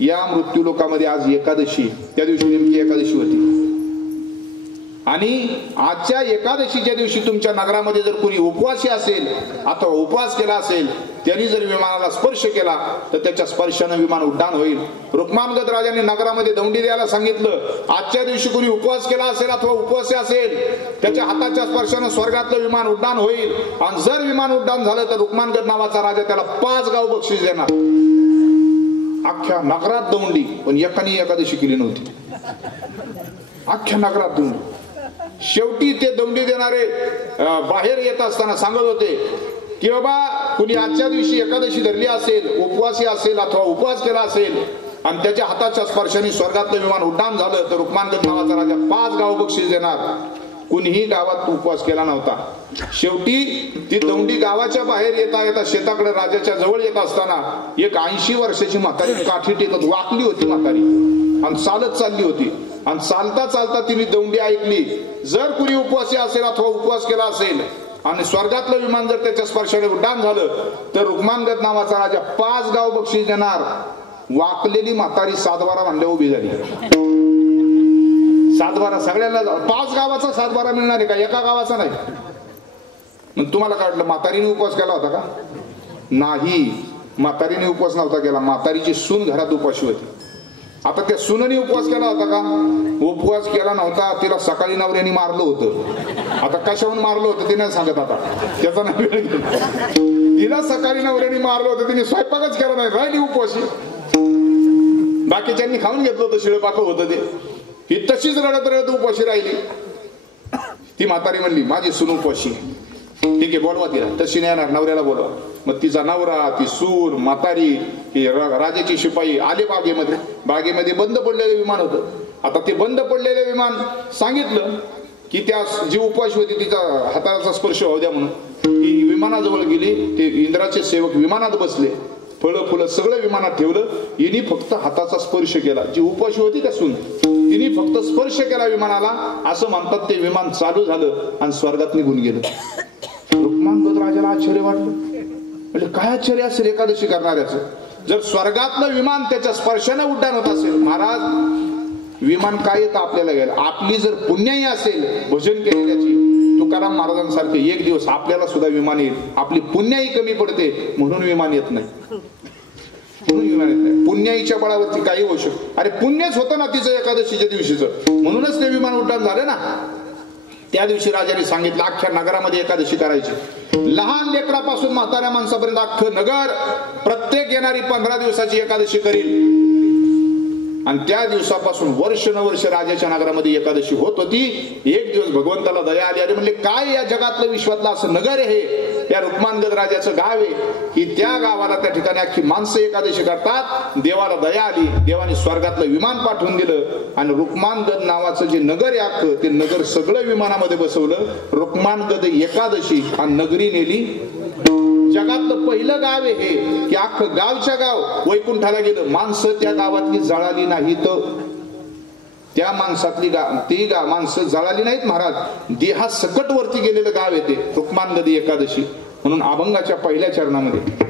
या मृत्यू लोकामध्ये आज एकादशी, त्या दिवशी नेमकी एकादशी होती. आणि आजच्या एकादशीच्या दिवशी तुमच्या नगरामध्ये जर कोणी उपवासी असेल अथवा उपवास केला असेल, त्यांनी जर विमानाला स्पर्श केला तर त्याच्या स्पर्शाने विमान उड्डाण होईल. रुक्मांगद राजांनी नगरामध्ये दौंडी द्यायला सांगितलं. आजच्या दिवशी कोणी उपवास केला असेल अथवा उपवासी असेल त्याच्या हाताच्या स्पर्शाने स्वर्गातलं विमान उड्डाण होईल. आणि जर विमान उड्डाण झालं तर रुक्मांगद नावाचा राजा त्याला 5 गाव बक्षीस देणार. अख्ख्या नगरात दौंडी, पण एकाने एकादशी केली नव्हती. अख्ख्या नगरात दौंडी. शेवटी ते दौंडी देणारे बाहेर येत असताना सांगत होते की बाबा कुणी आजच्या दिवशी एकादशी धरली असेल, उपवासी असेल अथवा उपवास केला असेल आणि त्याच्या हाताच्या स्पर्शाने स्वर्गातलं विमान उड्डाण झालं तर रुक्मांगद नावाचा राजा 5 गाव बक्षीस देणार. कुणीही गावात उपवास केला नव्हता. शेवटी ती दौंडी गावाच्या बाहेर येता येता शेताकडे राजाच्या जवळ येत असताना एक 80 वर्षाची म्हातारी काठी टेकत वाकली होती म्हातारी आणि चालत चालली होती. आणि चालता चालता तिने दौंडी ऐकली. जर कुणी उपवासी असेल अथवा उपवास केला असेल आणि स्वर्गातलं विमान जर त्याच्या स्पर्शाने उड्डाण झालं तर रुक्मांगद नावाचा राजा 5 गाव बक्षीस देणार. वाकलेली म्हातारी 7-12 म्हणल्या उभी झाली. 7-12 सगळ्यांना 5 गावाचा 7-12 मिळणार आहे का, एका गावाचा नाही. मग तुम्हाला काय वाटलं म्हातारीने उपवास केला होता का. नाही, म्हातारीने उपवास नव्हता केला. म्हातारीची सून घरात उपाशी होती. आता त्या सुनेने उपवास केला होता का. उपवास केला नव्हता. तिला सकाळी नवऱ्याने मारलं होतं. आता कशाहून मारलं होतं ते नाही सांगत. आता त्याचा नाही वेळ घेतला. तिला सकाळी नवऱ्याने मारलं होतं, तिने स्वयंपाकच केला नाही, राहिली उपवासी. बाकीच्यांनी खाऊन घेतलं होतं, शिळपाकं होतं ते. ही तशीच रडत रडत उपवाशी राहिली. ती म्हातारी म्हणली माझी सून उपवाशी. ठीक आहे बोलवा तिला. तशी नाही येणार, नवऱ्याला बोलवा. मग तिचा नवरा, ती सून, म्हातारी, ही राजाची शिपाई आले बागेमध्ये. बागेमध्ये बंद पडलेलं विमान होतं. आता ते बंद पडलेलं विमान सांगितलं की त्या जी उपवाशी होती तिचा हाताचा स्पर्श होऊ द्या म्हणून. ती विमानाजवळ गेली. ते इंद्राचे सेवक विमानात बसले. फळं फुलं सगळं विमानात ठेवलं. हिने फक्त हाताचा स्पर्श केला. जी उपवाशी होती त्या सून तिने फक्त स्पर्श केला विमानाला. असं म्हणतात ते विमान चालू झालं आणि स्वर्गात निघून गेलं. रुक्मांगद राजाला आश्चर्य वाटलं. म्हणजे काय आश्चर्य असेल एकादशी करणाऱ्याचं. जर स्वर्गातलं विमान त्याच्या स्पर्शाने उड्डाण होत असेल. महाराज विमान काय येतं आपल्याला घ्यायला. आपली जर पुण्याई असेल भजन केलेल्याची, तुकाराम महाराजांसारखे एक दिवस आपल्याला सुद्धा विमान येईल. आपली पुण्याई कमी पडते म्हणून विमान येत नाही. पुण्याईच्या बळावरती काही होऊ शकतं. अरे पुण्यच होतं ना तिचं एकादशीच्या दिवशीचं, म्हणूनच ते विमान उड्डाण झालं ना. त्या दिवशी राजाने सांगितलं अख्ख्या नगरामध्ये एकादशी करायची. लहान लेकरापासून म्हाताऱ्या माणसापर्यंत अख्खं नगर प्रत्येक येणारी 15 दिवसाची एकादशी करील. आणि त्या दिवसापासून वर्ष राजाच्या नगरामध्ये एकादशी होत होती. एक दिवस भगवंताला दया आली. अरे म्हणले काय या जगातलं विश्वातलं असं नगर आहे, त्या रुक्मांगद राजाचं गाव आहे की त्या गावाला त्या ठिकाणी अख्खी माणसं एकादशी करतात. देवाला दया आली. देवाने स्वर्गातलं विमान पाठवून दिलं आणि रुक्मांगद नावाचं जे नगर आहे अख्खं ते नगर सगळं विमानामध्ये बसवलं. रुक्मांगद एकादशी आणि नगरी नेली. जगातलं पहिलं गाव आहे हे की अख्खं गावच्या गाव वैकुंठाला गेलं. माणसं त्या गावातली जळाली नाहीत. त्या माणसातली माणसं जळाली नाहीत महाराज. देहा सकट वरती गेलेलं गाव आहे ते रुक्मांगदी एकादशी. म्हणून अभंगाच्या पहिल्या चरणामध्ये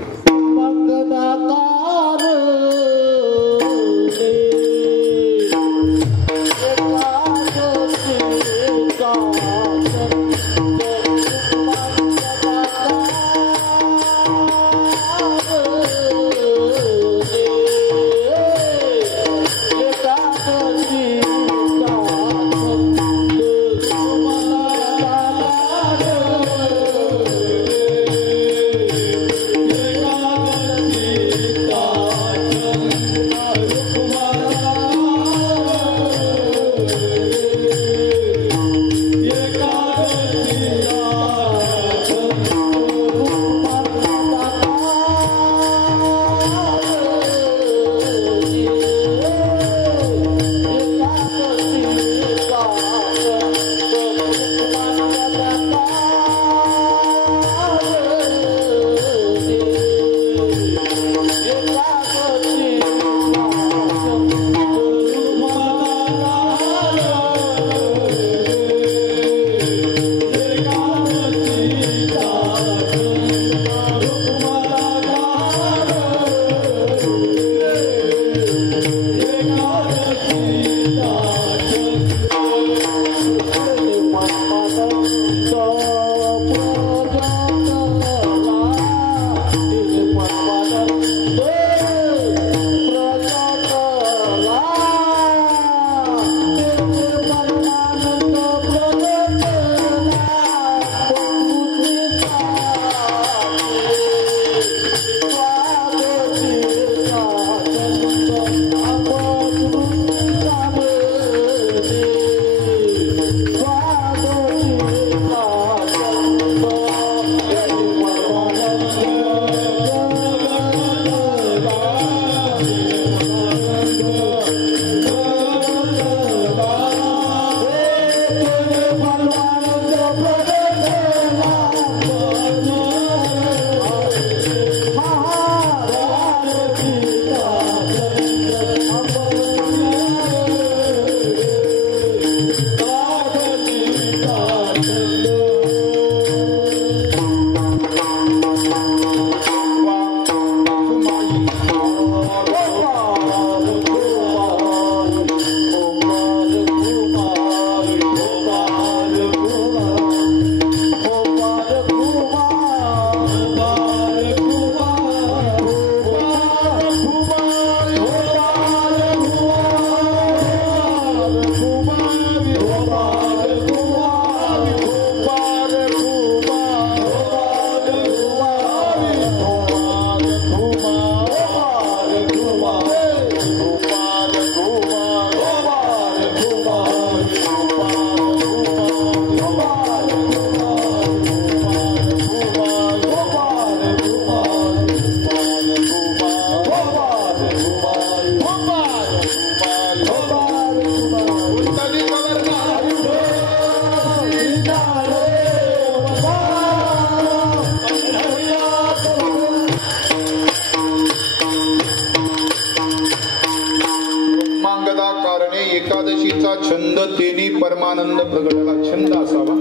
कारणे एकादशीचा छंद तेने परमानंद प्रगटला. छंद असावा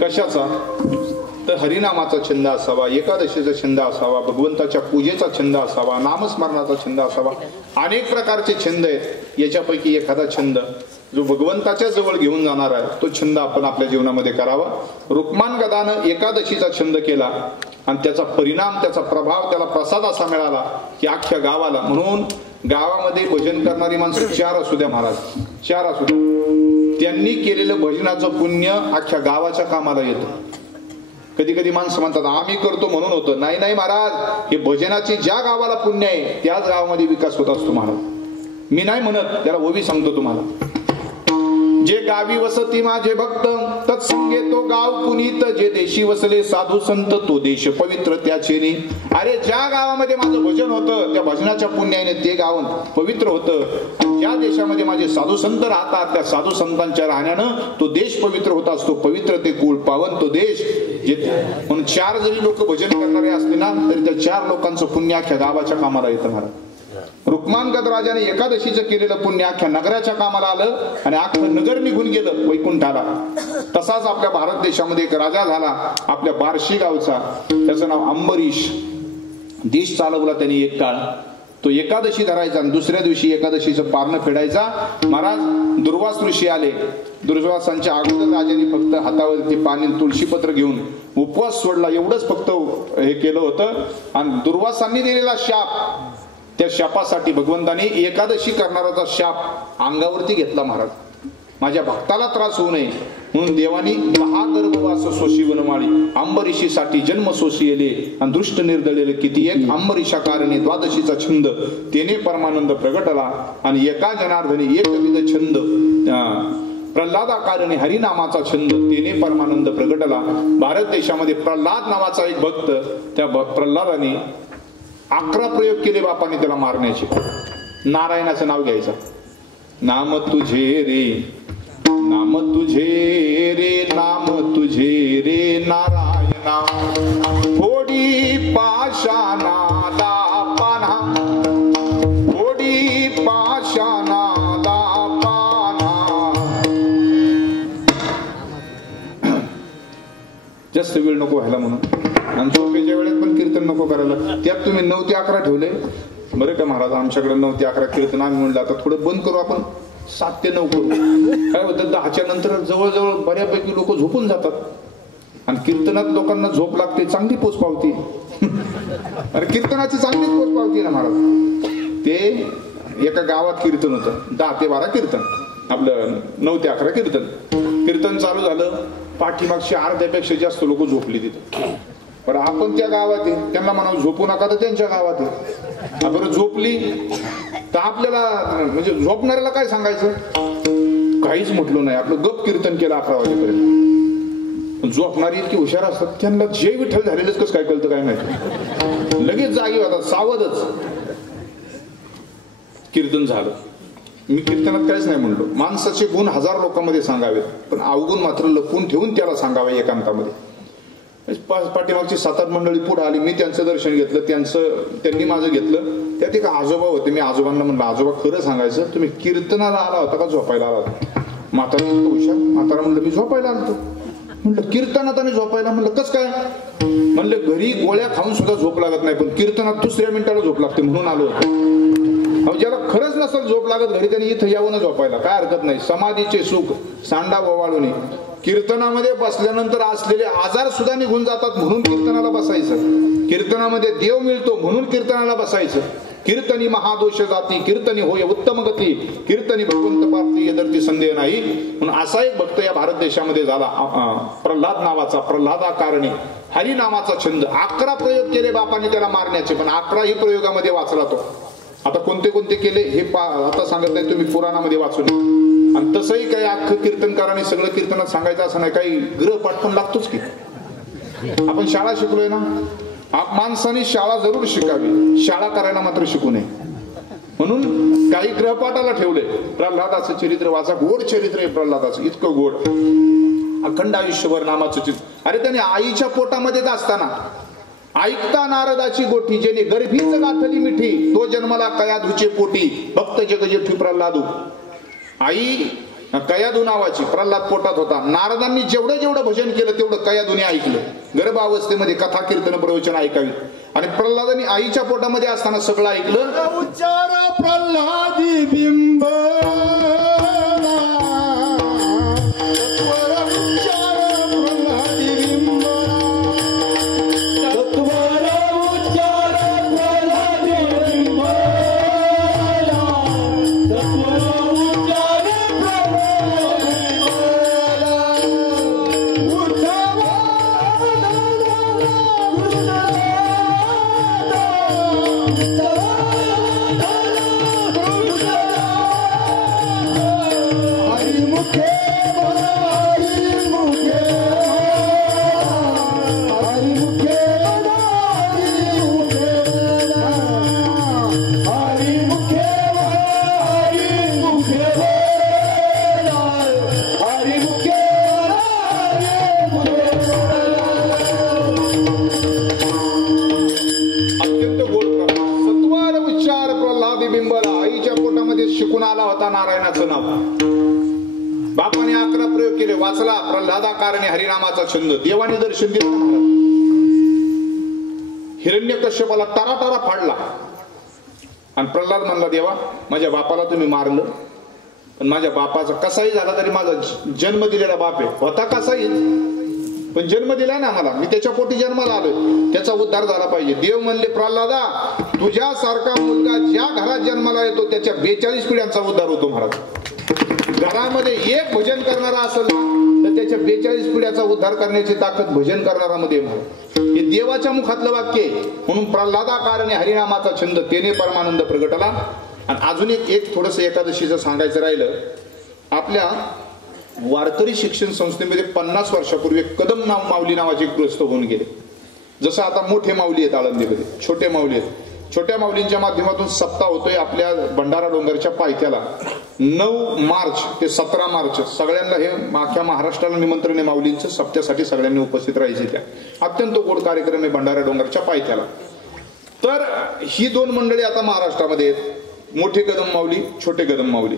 कशाचा? तर हरिनामाचा छंद असावा, एकादशीचा छंद असावा, भगवंताच्या पूजेचा छंद असावा, नामस्मरणाचा छंद असावा. अनेक प्रकारचे छंद आहेत. याच्यापैकी एखादा छंद जो भगवंताच्या जवळ घेऊन जाणार आहे तो छंद आपण आपल्या जीवनामध्ये करावा. रुक्मान गदानं एकादशीचा छंद केला आणि त्याचा परिणाम, त्याचा प्रभाव, त्याला प्रसाद असा मिळाला की अख्ख्या गावाला, म्हणून गावामध्ये भजन करणारी माणसं 4 असू द्या महाराज, 4 असू द्या, त्यांनी केलेलं भजनाचं पुण्य अख्ख्या गावाच्या कामाला येतं. कधी कधी माणसं म्हणतात आम्ही करतो म्हणून होतं. नाही नाही महाराज, हे भजनाची ज्या गावाला पुण्य आहे त्याच गावामध्ये विकास होत असतो महाराज. मी नाही म्हणत, त्याला ओवी सांगतो तुम्हाला. जे गावी वसती माझे भक्त तत्संगे तो गाव पुनीत, जे देशी वसले साधू संत तो देश पवित्र त्याचेने. अरे ज्या गावामध्ये माझं भजन होतं त्या भजनाच्या पुण्याने ते गाव पवित्र होतं. आणि ज्या देशामध्ये माझे साधू संत राहतात त्या साधू संतांच्या राहण्यानं तो देश पवित्र होत असतो. पवित्र ते कुळ पावन तो देश. म्हणून 4 जरी लोक भजन करणारे असले ना तरी त्या 4 लोकांचं पुण्य अख्ख्या गावाच्या कामाला येतं महाराज. रुक्मांगद राजाने एकादशीचं केलेलं पुण्य अख्ख्या नगराच्या कामाला आलं आणि अख्खं नगर निघून गेलं वैकुंठाला. तसाच आपल्या भारत देशामध्ये एक राजा झाला आपल्या बार्शी गावचा, त्याचं नाव अंबरीश. देश चालवला त्यांनी एक काळ. तो एकादशी धरायचा आणि दुसऱ्या दिवशी एकादशीचं पारणं फेडायचा. महाराज दुर्वास ऋषी आले. दुर्वासांच्या अगोदर राजाने फक्त हातावरती पाणी तुळशीपत्र घेऊन उपवास सोडला, एवढंच फक्त हे केलं होतं. आणि दुर्वासांनी दिलेला शाप, त्या शापासाठी भगवंताने एकादशी करणाराचा शाप अंगावरती घेतला महाराज. माझ्या भक्ताला त्रास होऊ नये म्हणून देवानी 10 गर्भवास सोशी वनमाळी अंबरीशीसाठी जन्म सोशी येले आणि दृष्ट निर्दळलेले किती एक अंबरीशा कारणे द्वादशीचा छंद तेने परमानंद प्रगटला. आणि एका जनार्दनी एकविध छंद प्रल्हादा कारणे हरिनामाचा छंद तेने परमानंद प्रगटला. भारत देशामध्ये प्रल्हाद नावाचा एक भक्त, त्या प्रल्हादाने 11 प्रयोग केले बापाने त्याला मारण्याचे. नारायणाचं नाव घ्यायचं. नाम तुझे रे, नाम तुझे रे, नाम तुझे रे नारायणा. फोडी पाशाना दापाना, फोडी पाशाना दापाना. जास्त वेळ नको व्हायला म्हणून. आणि झोपेच्या वेळेत पण कीर्तन नको करायला. त्यात तुम्ही 9 ते 11 ठेवले बरं का महाराज. आमच्याकडे 9 ते 11 कीर्तन. आम्ही म्हणलं आता थोडं बंद करू, आपण 7 ते 9 करू. काय होतं 10च्या नंतर जवळजवळ बऱ्यापैकी लोक झोपून जातात आणि कीर्तनात लोकांना झोप लागते. चांगली पोच पावती. अरे कीर्तनाची चांगलीच पोच पावती ना महाराज. ते एका गावात कीर्तन होतं. 10 ते 12 कीर्तन, आपलं 9 ते 11 कीर्तन. कीर्तन चालू झालं, पाठीमागची अर्ध्यापेक्षा जास्त लोक झोपली तिथे. पण आपण त्या गावात आहे, त्यांना म्हणावं झोपू नका तर त्यांच्या गावात आहे. बरं झोपली तर आपल्याला म्हणजे झोपणाऱ्याला काय सांगायचं? काहीच म्हटलं नाही, आपलं गप कीर्तन केलं 11 वाजेपर्यंत. झोपणारी इतकी हुशार असतात, त्यांना जे विठ्ठल झालेलंच कसं काय कळतं काय माहिती. लगेच जागी होतात, सावधच. कीर्तन झालं. मी कीर्तनात काहीच नाही म्हणलो. माणसाचे गुण 1000 लोकांमध्ये सांगावेत, पण अवगुण मात्र लपवून ठेवून त्याला सांगावे एकांतामध्ये. पाठीमागची 7-8 मंडळी पुढे आली. मी त्यांचं दर्शन घेतलं, त्यांनी माझं घेतलं. त्यात एक आजोबा होते. मी आजोबांना म्हणलं, आजोबा खरं सांगायचं तुम्ही कीर्तनाला आला होता का झोपायला आला होता? म्हातारा हुशार. म्हातारा म्हणलं मी झोपायला आलतो. म्हणलं कीर्तनात आणि झोपायला? म्हणलं कस काय? म्हणलं घरी गोळ्या खाऊन सुद्धा झोप लागत नाही, पण कीर्तनात दुसऱ्या मिनिटाला झोप लागते म्हणून आलो होतो. ज्याला खरंच नसेल झोप लागत घरी, त्यांनी इथं यावं ना झोपायला, काय हरकत नाही. समाधीचे सुख सांडा ओवाळून कीर्तनामध्ये बसल्यानंतर असलेले आजार सुद्धा निघून जातात म्हणून कीर्तनाला बसायचं. कीर्तनामध्ये देव मिळतो म्हणून कीर्तनाला बसायचं. कीर्तनी महादोष जाती, कीर्तनी होय उत्तम गती, कीर्तनी भगवंत पार्थिय धरती संदेह नाही. म्हणून असा एक भक्त या भारत देशामध्ये झाला प्रल्हाद नावाचा. प्रल्हादा कारणे हरिनामाचा छंद. 11 प्रयोग केले बापाने त्याला मारण्याचे, पण 11ही प्रयोगामध्ये वाचला तो. आता कोणते कोणते केले हे आता सांगत नाही, तुम्ही पुराणामध्ये वाचून. आणि तसंही काही अख्खं कीर्तनकाराने सगळं कीर्तनात सांगायचं असं नाही, काही ग्रहपाठ पण लागतोच की. आपण शाळा शिकलोय ना, माणसाने शाळा जरूर शिकावी, शाळा करायला मात्र शिकू नये. म्हणून काही ग्रहपाठाला ठेवले. प्रल्हादाचं चरित्र वाचा, गोड चरित्र आहे प्रल्हादाचं, इतकं गोड. अखंड आयुष्यभर नामाचं चित्र. अरे त्याने आईच्या पोटामध्येच असताना ऐकता नारदाची गोठी, जेणे गर्भीच गाठली मिठी, तो जन्मला कया धुचे पोटी, भक्त जग जेठी प्रल्हादू. आई कयादू नावाची प्रल्हाद पोटात होता. नारदांनी जेवढं जेवढं भजन केलं तेवढं कयादूने ऐकलं. गर्भावस्थेमध्ये कथा कीर्तन प्रवचन ऐकावी. आणि प्रल्हादांनी आईच्या पोटामध्ये असताना सगळं ऐकलं. उच्चार प्रल्हादी बिंब नारायणाचं नाव. बापाने 11 प्रयोग केले. वाचला प्रल्हादाकारणे हरिनामाचा छंद. देवाने दर्शन दिलं. हिरण्यकश्यपाला टारा फाडला. आणि प्रल्हाद म्हणला, देवा माझ्या बापाला तुम्ही मारलं, पण माझ्या बापाचा कसाही झाला तरी माझा जन्म दिलेला बाप आहे. होता कसाही पण जन्म दिलाय ना मला, मी त्याच्या पोटी जन्माला आलोय, त्याचा उद्धार झाला पाहिजे. देव म्हणले, प्रल्हादा तुझ्यासारखा मुलगा ज्या घरात जन्माला येतो त्याच्या 42 पिढ्यांचा उद्धार होतो महाराज. घरामध्ये एक भजन करणारा असेल तर त्याच्या 42 पिढ्याचा उद्धार करण्याची ताकद भजन करणारा मध्ये. हे देवाच्या मुखातलं वाक्य आहे. म्हणून प्रल्हादाकारणे हरिनामाचा छंद तेने परमानंद प्रगटला. आणि अजून एक थोडस एकादशीचं सांगायचं राहिलं. आपल्या वारकरी शिक्षण संस्थेमध्ये 50 वर्षापूर्वी कदम माऊली नावाचे गृहस्थ होऊन गेले. जसं आता मोठे माऊली आहेत आळंदीमध्ये, छोटे माऊली आहेत. छोट्या माऊलींच्या माध्यमातून सप्ताह होतोय आपल्या भंडारा डोंगरच्या पायथ्याला. 9 मार्च ते 17 मार्च सगळ्यांना हे अख्ख्या महाराष्ट्राला निमंत्रण आहे माऊलींचं. सप्त्यासाठी सगळ्यांनी उपस्थित राहायचे. त्या अत्यंत गोड कार्यक्रम आहे भंडारा डोंगरच्या पायथ्याला. तर ही 2 मंडळी आता महाराष्ट्रामध्ये आहेत, मोठे कदम माऊली, छोटे कदम माऊली.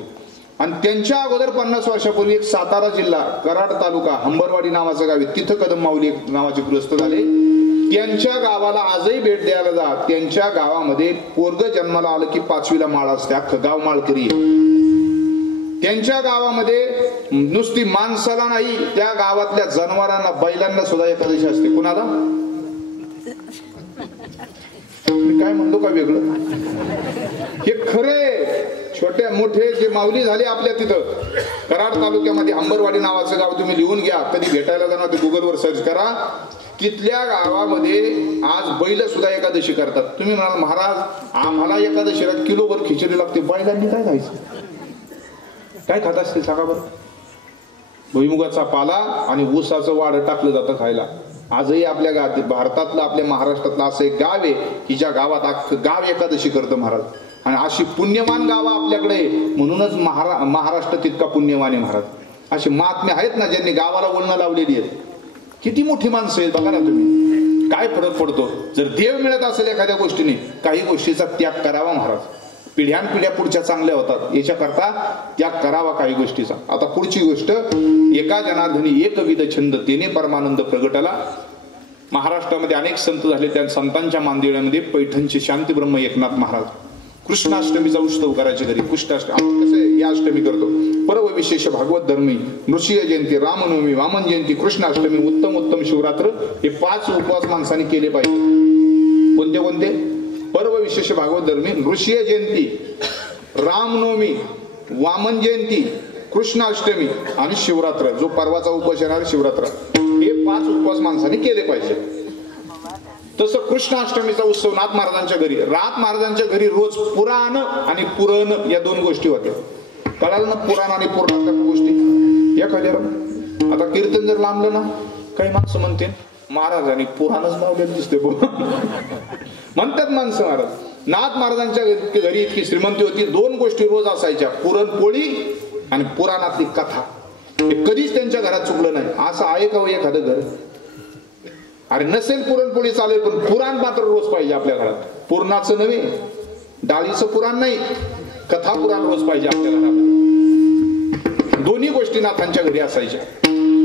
आणि त्यांच्या अगोदर 50 वर्षापूर्वी एक सातारा जिल्हा कराड तालुका हंबरवाडी नावाचं गाव आहे, तिथं कदम माऊली नावाचे गृहस्थ झाले. त्यांच्या गावाला आजही भेट द्यायला जा. त्यांच्या गावामध्ये पोरग जन्माला आलं की 5वीला माळ असते. अख्खं गाव माळकरी. त्यांच्या गावामध्ये नुसती माणसाला नाही, त्या गावातल्या जनावरांना, बैलांना सुद्धा एकादशी असते. कुणाला? मी काय म्हणतो का वेगळं? हे खरे छोटे मोठे जे माऊली झाले आपल्या तिथं कराड तालुक्यामध्ये हंबरवाडी नावाचं गाव तुम्ही लिहून घ्या. कधी भेटायला जाणार ते गुगलवर सर्च करा. तिथल्या गावामध्ये आज बैल सुद्धा एकादशी करतात. तुम्ही म्हणाल महाराज आम्हाला एकादशीला किलोभर खिचडी लागते. बैलांनी काय खायचं? काय खात असते सांगा बरं? भुईमुगाचा पाला आणि ऊसाचं वाढ टाकलं जातं खायला. आजही आपल्या भारतातलं, आपल्या महाराष्ट्रातलं असं एक गाव आहे की ज्या गावात अख्खं गाव एकादशी करतं महाराज. आणि अशी पुण्यवान गावं आपल्याकडे, म्हणूनच महाराष्ट्र तितका पुण्यवान आहे महाराज. अशी महात्मे आहेत ना ज्यांनी गावाला वळणं लावलेली आहेत. किती मोठी माणसं आहेत बघा ना तुम्ही. काय फरक पडतो जर देव मिळत असेल एखाद्या गोष्टीने, काही गोष्टीचा त्याग करावा महाराज. पिढ्यानपिढ्या पुढच्या चांगल्या होतात याच्याकरता त्याग करावा काही गोष्टीचा. आता पुढची गोष्ट, एका जनार्दनी एकविध छंद तेने परमानंद प्रगटला. महाराष्ट्रामध्ये अनेक संत झाले. त्या संतांच्या मांदिवळ्यामध्ये पैठणचे शांती ब्रह्म एकनाथ महाराज कृष्णाष्टमीचा उत्सव करायचे घरी. कृष्णाष्टमी कसं या अष्टमी करतो, पर्व विशेष भागवत धर्मी, नृसिंह जयंती, रामनवमी, वामन जयंती, कृष्णाष्टमी, उत्तम शिवरात्र, हे 5 उपवास माणसाने केले पाहिजे. कोणते कोणते? पर्व विशेष भागवत धर्मी, नृसिंह जयंती, रामनवमी, वामन जयंती, कृष्णाष्टमी आणि शिवरात्र, जो पर्वाचा उपवास येणार शिवरात्र, हे 5 उपवास माणसाने केले पाहिजे. तसं कृष्णाष्टमीचा उत्सव नाथ महाराजांच्या घरी, नाथ महाराजांच्या घरी रोज पुराण आणि पुरण या 2 गोष्टी होत्या. कळालं ना? पुराण आणि पुराण गोष्टी एखाद्या. आता कीर्तन जर लांबलं ना, काही माणसं म्हणते महाराजांनी पुराणच लावलेलं दिसते म्हणतात माणसं. महाराज नाथ महाराजांच्या घरी इतकी श्रीमंती होती, 2 गोष्टी रोज असायच्या, पुरणपोळी आणि पुराणातली कथा. हे कधीच त्यांच्या घरात चुकलं नाही. असं आहे का एखादं घर? अरे नसेल पुरणपोळी चालेल, पण पुराण मात्र रोज पाहिजे आपल्या घरात. पुरणाचं नव्हे, डाळीचं पुराण नाही, कथा पुराण रोज पाहिजे आपल्या घरात. दोन्ही गोष्टी नाथांच्या घरी असायच्या.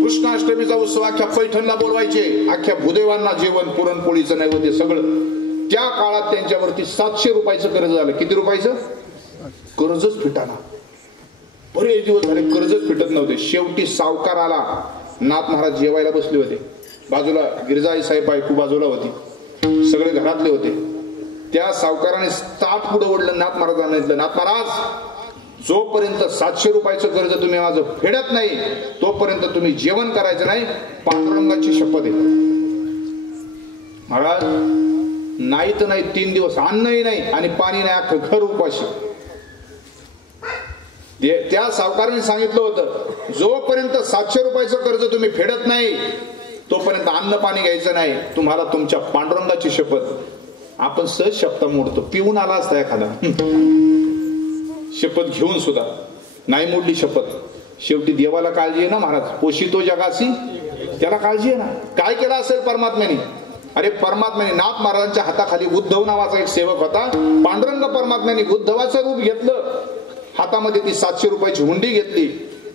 कृष्णाष्टमीचा उत्सव अख्ख्या पैठणला बोलवायचे, अख्ख्या भूदेवांना जेवण, पुरणपोळीचं नैवेद्य सगळं. त्या काळात त्यांच्यावरती 700 रुपयाचं कर्ज झालं. किती रुपयाचं? कर्जच फिटाना. बरेच दिवस झाले कर्जच फिटत नव्हते. शेवटी सावकार आला. नाथ महाराज जेवायला बसले होते. बाजूला गिरजाई साहेब बायको बाजूला होती, सगळे घरातले होते. त्या सावकाराने ताट पुढे ओढलं. नाथ महाराजांना म्हटलं, नाथ महाराज, जोपर्यंत 700 रुपयाचं कर्ज तुम्ही माझं फेडत नाही तोपर्यंत तुम्ही जेवण करायचं नाही. पांडुरंगाची शपथ आहे. महाराज नाही तर नाही 3 दिवस अन्नही नाही आणि पाणी नाही, अख्खं घर उपाशी. त्या सावकाराने सांगितलं होतं, जोपर्यंत 700 रुपयाचं कर्ज तुम्ही फेडत नाही तोपर्यंत अन्न पाणी घ्यायचं नाही. तुम्हाला तुमच्या पांडुरंगाची शपथ. आपण सहज शपथ मोडतो. पिऊन आला असता एखादा, शपथ घेऊन सुद्धा नाही मोडली शपथ. शेवटी देवाला काळजी आहे ना महाराज, पोषितो जगासी, त्याला काळजी आहे ना. काय केलं असेल परमात्म्याने? अरे परमात्म्याने नाथ महाराजांच्या हाताखाली उद्धव नावाचा एक सेवक होता. पांडुरंग परमात्म्याने उद्धवाचं रूप घेतलं. हातामध्ये ती 700 रुपयाची हुंडी घेतली.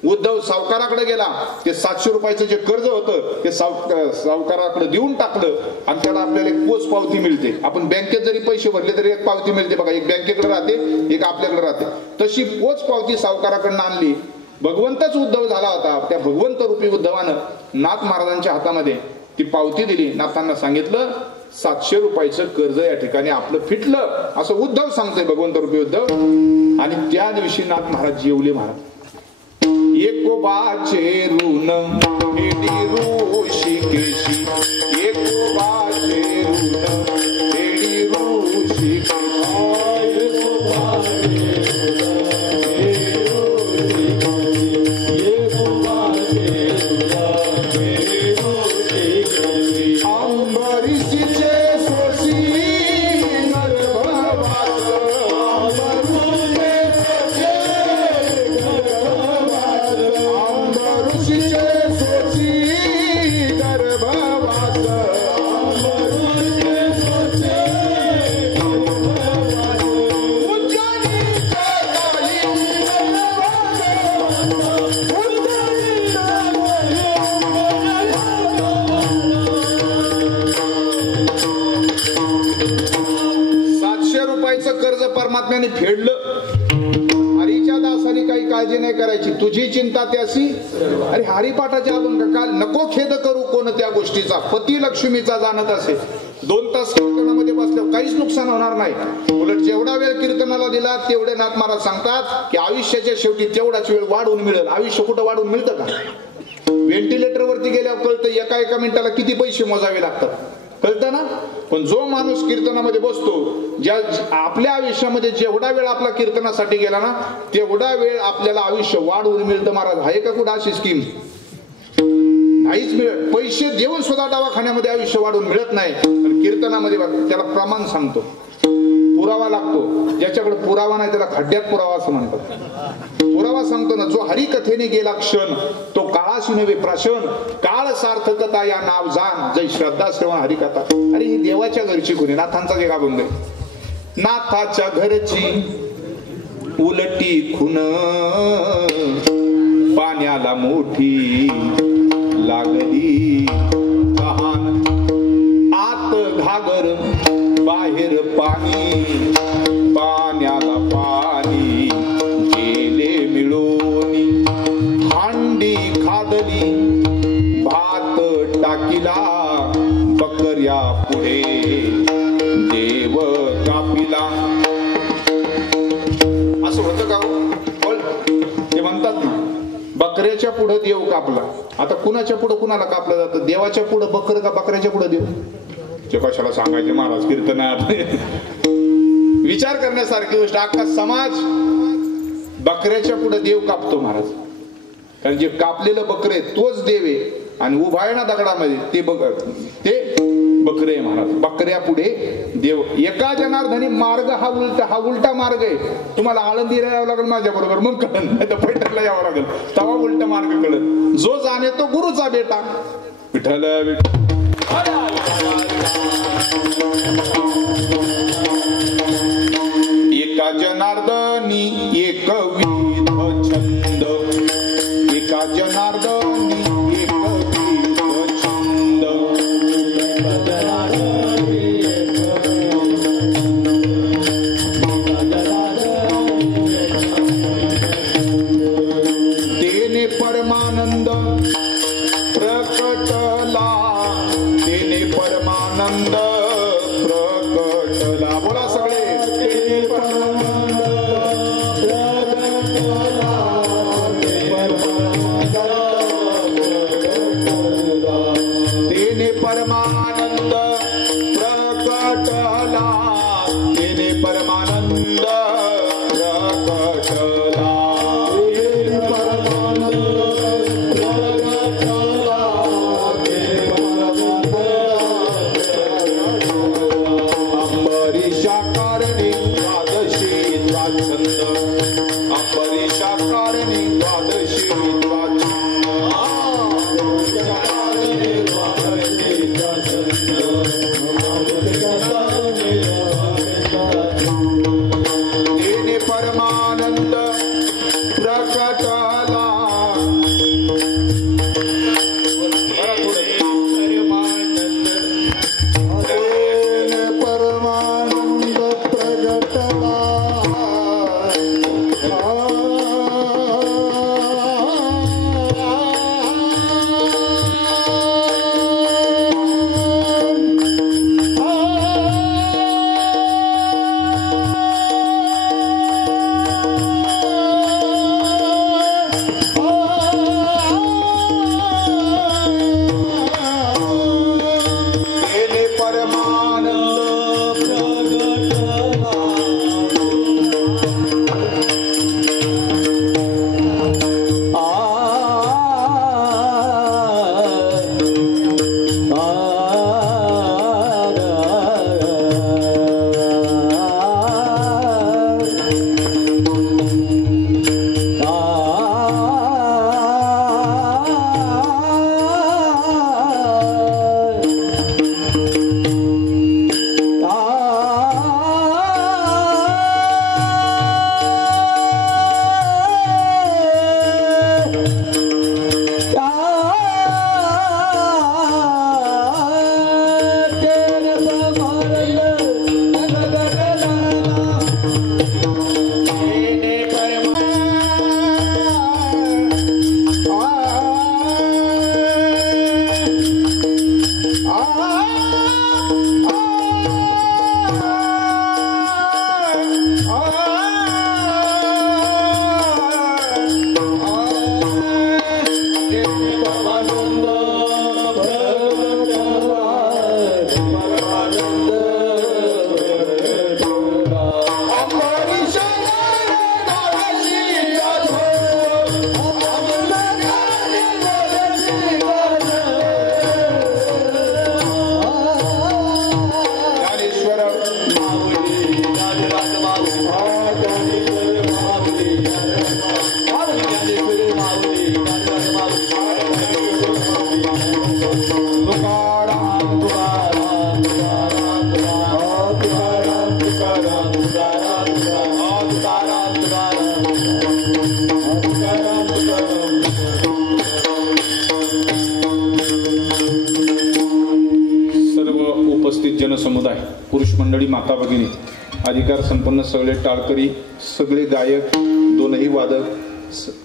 उद्धव सावकाराकडे गेला. ते 700 रुपयाचं जे कर्ज होतं ते सावकाराकडे देऊन टाकलं आणि त्याला आपल्याला एक पोच पावती मिळते. आपण बँकेत जरी पैसे भरले तरी एक पावती मिळते बघा. एक बँकेकडे राहते, एक आपल्याकडे राहते. तशी पोच पावती सावकाराकडनं आणली. भगवंतच उद्धव झाला होता. त्या भगवंत रूपी उद्धवानं नाथ महाराजांच्या हातामध्ये ती पावती दिली. नाथांना सांगितलं, 700 रुपयाचं कर्ज या ठिकाणी आपलं फिटलं, असं उद्धव सांगतोय, भगवंत रूपी उद्धव. आणि त्या दिवशी नाथ महाराज जेवले. महाराज एकोबाचे ऋण हेडी ऋषिकेशी, एकोबाचे ऋण हेडी ऋषिकेशी. परमात्म्याने फेडलं. हरीच्या दासाने काही काळजी नाही करायची. तुझी चिंता त्यासी. अरे हरिपाठाच्या आपण काल नको खेद करू कोण त्या गोष्टीचा. पती लक्ष्मीचा जाणत असे. 2 तास कीर्तनामध्ये बसल्यावर काहीच नुकसान होणार नाही. उलट जेवढा वेळ कीर्तनाला दिला तेवढे नाथ महाराज सांगतात की आयुष्याच्या शेवटी तेवढाच वेळ वाढवून मिळेल. आयुष्य कुठं वाढवून मिळतं का? व्हेंटिलेटर वरती गेल्यावर कळतं एका मिनिटाला किती पैसे मोजावे लागतात, कळतं ना. पण जो माणूस कीर्तनामध्ये बसतो, ज्या आपल्या आयुष्यामध्ये जेवढा वेळ आपला कीर्तनासाठी गेला ना तेवढा वेळ आपल्याला आयुष्य वाढवून मिळतं. महाराज आहे का कुठं अशी स्कीम? नाहीच मिळत. पैसे देऊन सुद्धा दवाखान्यामध्ये आयुष्य वाढवून मिळत नाही. कीर्तनामध्ये त्याला प्रमाण सांगतो, पुरावा लागतो. ज्याच्याकडे पुरावा नाही त्याला खड्ड्यात पुरावा असं म्हणतात. पुरावा सांगतो ना, जो हरिकथेने गेला क्षण तो काळाशी नव्हे प्राशन. काळ सार्थकता या नाव जाण, जय श्रद्धा श्रवण हरिकथा. अरे ही देवाच्या घरची खुनी. नाथांचा जे गाभंग आहे. नाथाच्या घरची उलटी खून पाण्याला मोठी लागली तहान. आत घागर बाहेर पाणी, पाण्याला पाणी गेले मिळून. हांडी खादली भात टाकीला बकऱ्या पुढे देव कापिला. असं होतं का? ते म्हणतात ना, बकऱ्याच्या पुढे देव कापला. आता कुणाच्या पुढे कुणाला कापलं जातं? देवाच्या पुढे बकर का बकऱ्याच्या पुढे देव? ते कशाला सांगायचे महाराज कीर्तनात. विचार करण्यासारखी गोष्ट. अख्खा समाज बकऱ्याच्या पुढे देव कापतो महाराज. कारण जे कापलेलं बकरे तोच देव आहे. आणि उभा आहे ना दगडामध्ये ते बकरे आहे महाराज. बकऱ्या पुढे देव. एका जनार्दनी मार्ग हा उलटा मार्ग आहे. तुम्हाला आळंदीला यावं लागेल माझ्या बरोबर, मग कळत. नाही तर पैठणला यावं लागेल, तेव्हा उलटा मार्ग कळत. जो जाणे तो गुरुचा बेटा. विठ्ठल एका जनार्दनी एकविध छंद, कारणे द्वादशी तेने परमानंद प्रकटला परमानंद प्रगटला जनसमुदाय, पुरुष मंडळी, माता भगिनी, अधिकार संपन्न सगळे टाळकरी, सगळे गायक, दोनही वादक,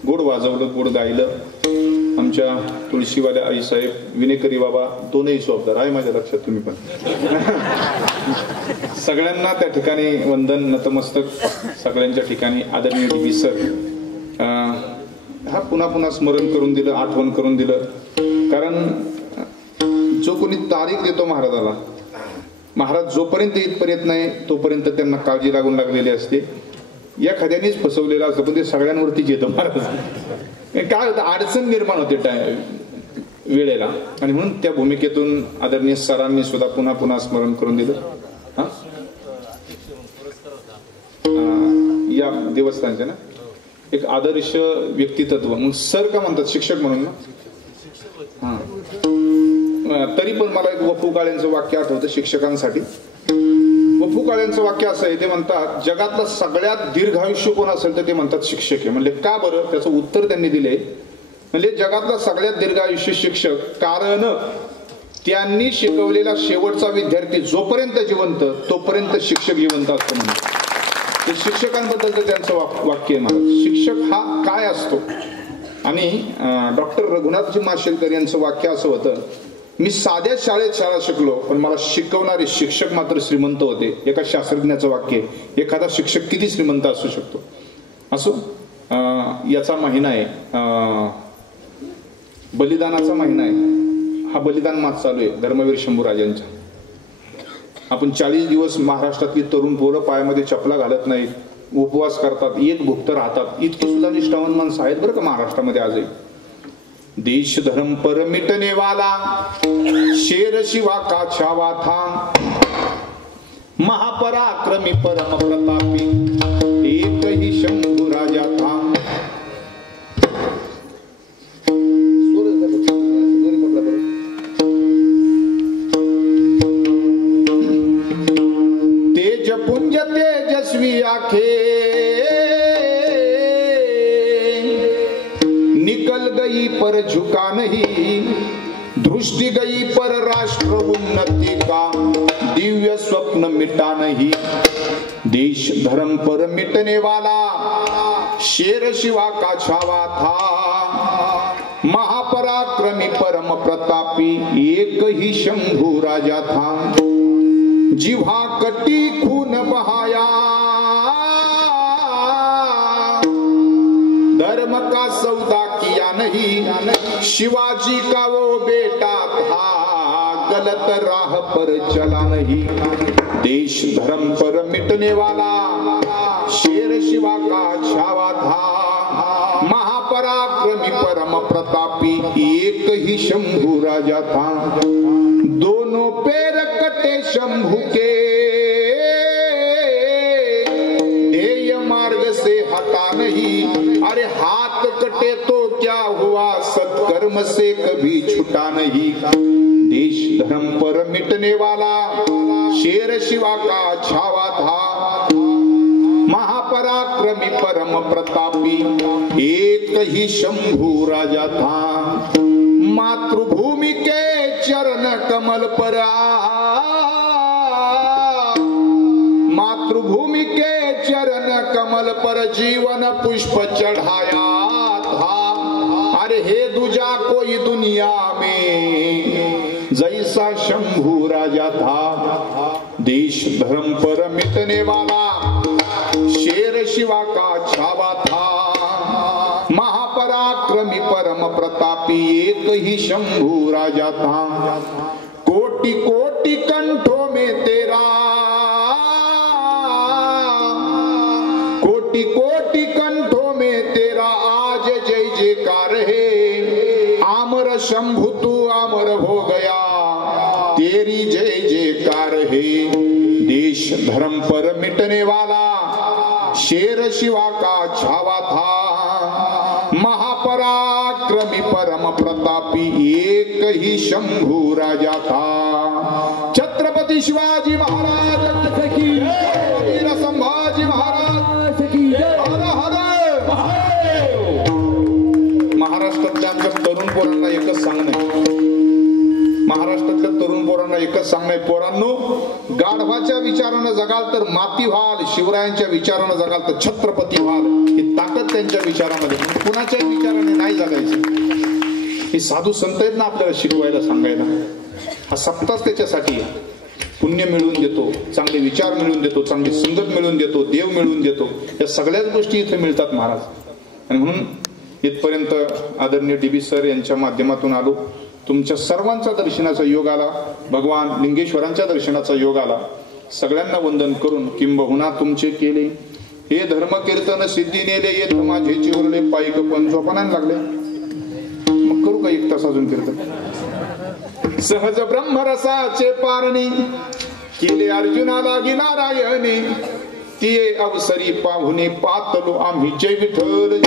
गोड वाजवलं, गोड गायलं. आमच्या तुळशीवाल्या आईसाहेब, विनेकरी बाबा, दोनही सोबदार आहे माझ्या लक्षात. तुम्ही पण सगळ्यांना त्या ठिकाणी वंदन, नतमस्तक. सगळ्यांच्या ठिकाणी आदरणीय डी सर हा पुन्हा पुन्हा स्मरण करून दिलं, आठवण करून दिलं. कारण जो कोणी तारीख देतो महाराजाला, महाराज जोपर्यंत इथपर्यंत नाही तोपर्यंत त्यांना काळजी लागून लागलेली असते. एखाद्यानेच फसवलेला असतं, पण ते सगळ्यांवरतीच येतं महाराज. काय होतं, अडचण निर्माण होते वेळेला. आणि म्हणून त्या भूमिकेतून आदरणीय सरांनी सुद्धा पुन्हा पुन्हा स्मरण करून दिलं. या देवस्थानचे ना एक आदर्श व्यक्तित्व. मग सर का म्हणतात, शिक्षक म्हणून ना. हा, तरी पण मला एक वपू काळेंचं वाक्य आठवतं शिक्षकांसाठी. वपू काळेंचं वाक्य असं आहे, ते म्हणतात जगातलं सगळ्यात दीर्घायुष्य कोण असेल तर ते म्हणतात शिक्षक आहे. म्हणले का बरं, त्याचं उत्तर त्यांनी दिले. म्हणजे जगातला सगळ्यात दीर्घायुष्य शिक्षक, कारण त्यांनी शिकवलेला शेवटचा विद्यार्थी जोपर्यंत जिवंत तोपर्यंत शिक्षक जिवंत असतो. म्हणजे ते शिक्षकांबद्दलचं त्यांचं वाक्य आहे. महाराज शिक्षक हा काय असतो. आणि डॉक्टर रघुनाथजी माशेलकर यांचं वाक्य असं होतं, मी साध्या शाळेत शाळा शिकलो पण मला शिकवणारे शिक्षक मात्र श्रीमंत होते. एका शास्त्रज्ञाचं वाक्य. एखादा शिक्षक किती श्रीमंत असू शकतो. असो, याचा महिना आहे, बलिदानाचा महिना आहे. हा बलिदान मास चालू आहे धर्मवीर शंभूराजांचा. आपण 40 दिवस महाराष्ट्रातली तरुण पोरं पायामध्ये चपला घालत नाहीत, उपवास करतात, एक भुक्त राहतात. इतकी सुद्धा निष्ठावान माणसं आहेत बरं का महाराष्ट्रामध्ये आजही. देश धर्म पर मिटने वाला, शेर शिवा का छावा था, महापराक्रमी परम प्रतापी, एक ही शंभू राजा था. निकल गई पर झुका नहीं, दृष्टि गई पर राष्ट्र उन्नति का दिव्य स्वप्न मिटा नहीं। देश धर्म पर मिटने वाला शेर शिवा का छावा था, महापराक्रमी परम प्रतापी एक ही शंभू राजा था। जिह्वा कटी खून बहाया, धर्म का सौदा किया नहीं, शिवाजी का वो बेटा था, गलत राह पर चला नहीं। देश धर्म पर मिटने वाला शेर शिवा का छावा था, महापराक्रमी परम प्रतापी एक ही शंभू राजा था। दोनों पैर कटे शंभू के, ध्येय मार्ग से हटा नहीं। अरे हाथ कटे तो क्या हुआ, सत्कर्म से कभी छुटा नहीं। देश धर्म पर मिटने वाला शेर शिवा का छावा था, महापराक्रमी परम प्रतापी एक ही शंभू राजा था। मातृभूमि के चरण कमल पर, मातृभूमि के चरण कमल पर जीवन पुष्प चढ़ाया था। अरे हे दूजा कोई दुनिया में जैसा शंभू राजा था। देश धर्म पर मिटने वाला शेर शिवा का छावा था, महापराक्रमी परम प्रतापी एक ही शंभू राजा था। कोटि कोटि कंठों में तेरा, कोटि कोटि कंठों में तेरा आज जय जयकार है। आमर शंभु तू अमर हो गया, तेरी जय जयकार है। देश धर्म पर मिटने वाला शेर शिवा का छावा था, महापराक्रमी परम प्रतापी एक ही शंभू राजा था। छत्रपति शिवाजी महाराज की जय, वीर संभाजी महाराज की जय, हर हर महादेव। महाराष्ट्रातल्या आमच्या तरुण पोरांना एकच सांगणं, महाराष्ट्रातल्या तरुण पोरांना एकच सांगणं, पोरांनो गाढवाच्या विचारानं जगाल तर माती व्हाल, शिवरायांच्या विचारानं जगाल तर छत्रपती व्हाल। ही ताकद त्यांच्या विचारामध्ये, कुणाच्याही विचाराने नाही जगायचं। हे साधू संत आहेत ना आपल्याला शिकवायला सांगायला। हा सप्ताह त्याच्यासाठी पुण्य मिळवून देतो, चांगले विचार मिळवून देतो, चांगली संगत मिळवून देतो, देव मिळवून देतो। या सगळ्याच गोष्टी इथे मिळतात महाराज। आणि म्हणून इथपर्यंत आदरणीय DB सर यांच्या माध्यमातून आलो। तुमच्या सर्वांचा दर्शनाचा योग आला, भगवान लिंगेश्वरांच्या दर्शनाचा योग आला। सगळ्यांना वंदन करून किंबहुना तुमचे केले हे धर्म कीर्तन सिद्धी नेले, येत माझे चिवरले पायक पण झोपणाला लागले। मग करू का एक तास अजून कीर्तन। सहज ब्रह्मरसाचे पारणी केले अर्जुनाला गी नारायणी, तिये अवसरी पाहुणे पातलो आम्ही जय विठ्ठल।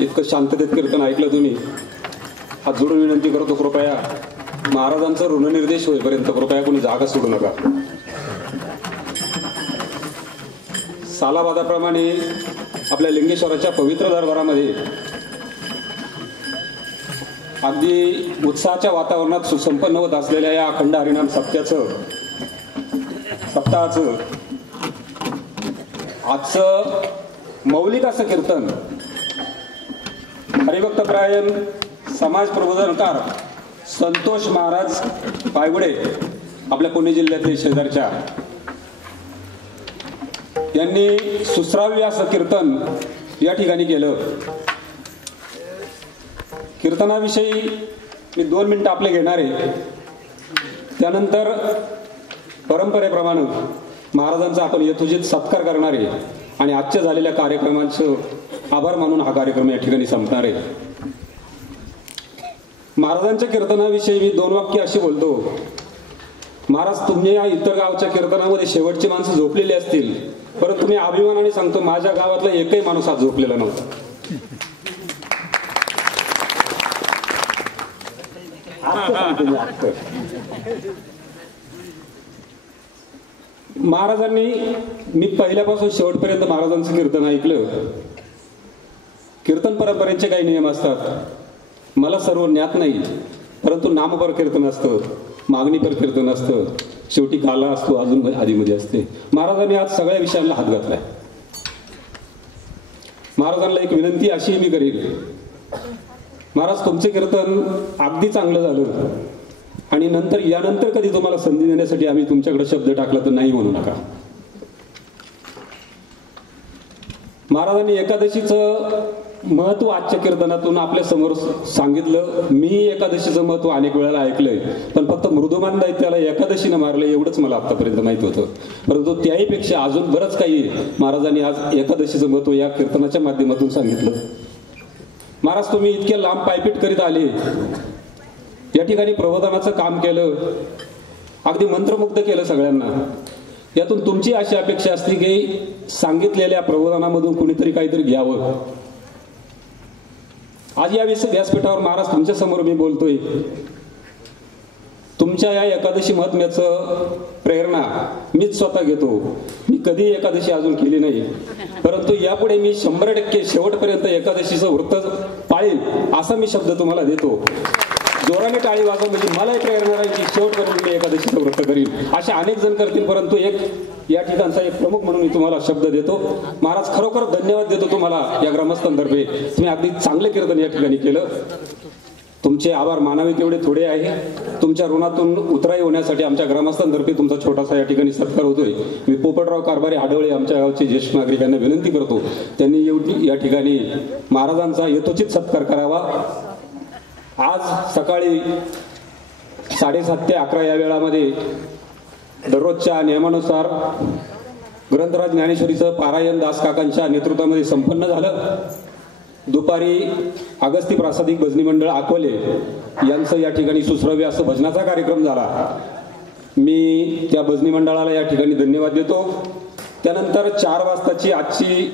इतकं शांततेत कीर्तन ऐकलं तुम्ही। हात जोडून विनंती करतो, कृपया महाराजांचा ऋणनिर्देश होईपर्यंत कृपया कोणी जागा सोडू नका। सालाबादाप्रमाणे आपल्या लिंगेश्वराच्या पवित्र दरबारामध्ये अगदी उत्साहाच्या वातावरणात सुसंपन्न होत असलेल्या या अखंड हरिनाम सप्ताहाचं आजचं मौलिक असं कीर्तन हरिभक्तपरायण समाज प्रबोधनकार संतोष महाराज पायगुडे आपल्या पुणे जिल्ह्यातील शेजारच्या यांनी सुश्राव्य असं कीर्तन या ठिकाणी केलं. कीर्तनाविषयी मी 2 मिनिटं आपले घेणार आहे. त्यानंतर परंपरेप्रमाणे महाराजांचा आपण यथोचित सत्कार करणार आहे आणि आजच्या झालेल्या कार्यक्रमांचं आभार मानून हा कार्यक्रम या ठिकाणी संपणार आहे. महाराजांच्या कीर्तनाविषयी मी 2 वाक्य अशी बोलतो. महाराज, तुम्ही या इतर गावच्या कीर्तनामध्ये शेवटची माणसं झोपलेली असतील, परंतु मी अभिमानाने सांगतो माझ्या गावातला एकही माणूस आज झोपलेला नव्हता. महाराजांनी, मी पहिल्यापासून शेवटपर्यंत महाराजांचं कीर्तन ऐकलं. कीर्तन परंपरेचे काही नियम असतात, मला सर्व ज्ञात नाही, परंतु नामपर कीर्तन असतं, मागणीपर कीर्तन असतं, शेवटी काला असतो, अजून आधीमध्ये असते. महाराजांनी आज सगळ्या विषयांना हात घातलाय. महाराजांना एक विनंती अशी मी करीन, महाराज तुमचे कीर्तन अगदी चांगलं झालं आणि यानंतर कधी तुम्हाला संधी देण्यासाठी आम्ही तुमच्याकडे शब्द टाकला तर नाही म्हणू नका. महाराजांनी एकादशीचं महत्व आजच्या कीर्तनातून आपल्या समोर सांगितलं. मी एकादशीचं महत्व अनेक वेळेला ऐकलंय, पण फक्त मृदुमान दैत्याला एकादशीनं मारलं एवढंच मला आतापर्यंत माहित होतं. परंतु त्याहीपेक्षा अजून बरंच काही महाराजांनी आज एकादशीचं महत्व या कीर्तनाच्या माध्यमातून सांगितलं. महाराज, तुम्ही इतक्या लांब पायपीट करीत आले, या ठिकाणी प्रबोधनाचं काम केलं, अगदी मंत्रमुग्ध केलं सगळ्यांना. यातून तुमची अशी अपेक्षा असते की सांगितलेल्या प्रबोधनामधून कुणीतरी काहीतरी घ्यावं. आज या व्यासपीठावर महाराज तुमच्या समोर मी बोलतोय. तुमच्या या एकादशी महात्म्याचं प्रेरणा मीच स्वतः घेतो. मी कधी एकादशी अजून केली नाही, परंतु यापुढे मी 100% शेवटपर्यंत एकादशीचं व्रत पाळीन असा मी शब्द तुम्हाला देतो. जोराने टाळी वाजवा, म्हणजे मलाही प्रेरणा राहील की शेवटपर्यंत मी एकादशीचं व्रत करीन. असे अनेक जण करतील, परंतु एक या ठिकाणचा एक प्रमुख म्हणून मी तुम्हाला शब्द देतो. महाराज, खरोखर धन्यवाद देतो तुम्हाला या ग्रामस्थांतर्फे. तुम्ही अगदी चांगले कीर्तन या ठिकाणी केलं. तुमचे आभार मानावे तेवढे थोडे आहे. तुमच्या ऋणातून उतराई होण्यासाठी आमच्या ग्रामस्थांतर्फे तुमचा छोटासा या ठिकाणी सत्कार होतोय. मी पोपटराव कारभारी हाडवळे आमच्या गावचे ज्येष्ठ नागरिकांना विनंती करतो, त्यांनी या ठिकाणी महाराजांचा यथोचित सत्कार करावा. आज सकाळी 7:30 ते 11 या वेळामध्ये दररोजच्या नियमानुसार ग्रंथराज ज्ञानेश्वरीचं पारायण दासकाकांच्या नेतृत्वामध्ये संपन्न झालं. दुपारी अगस्ती प्रासादिक भजनी मंडळ अकोले यांचं या ठिकाणी सुश्रव्य असं भजनाचा कार्यक्रम झाला. मी त्या भजनी मंडळाला या ठिकाणी धन्यवाद देतो. त्यानंतर 4 वाजताची आजची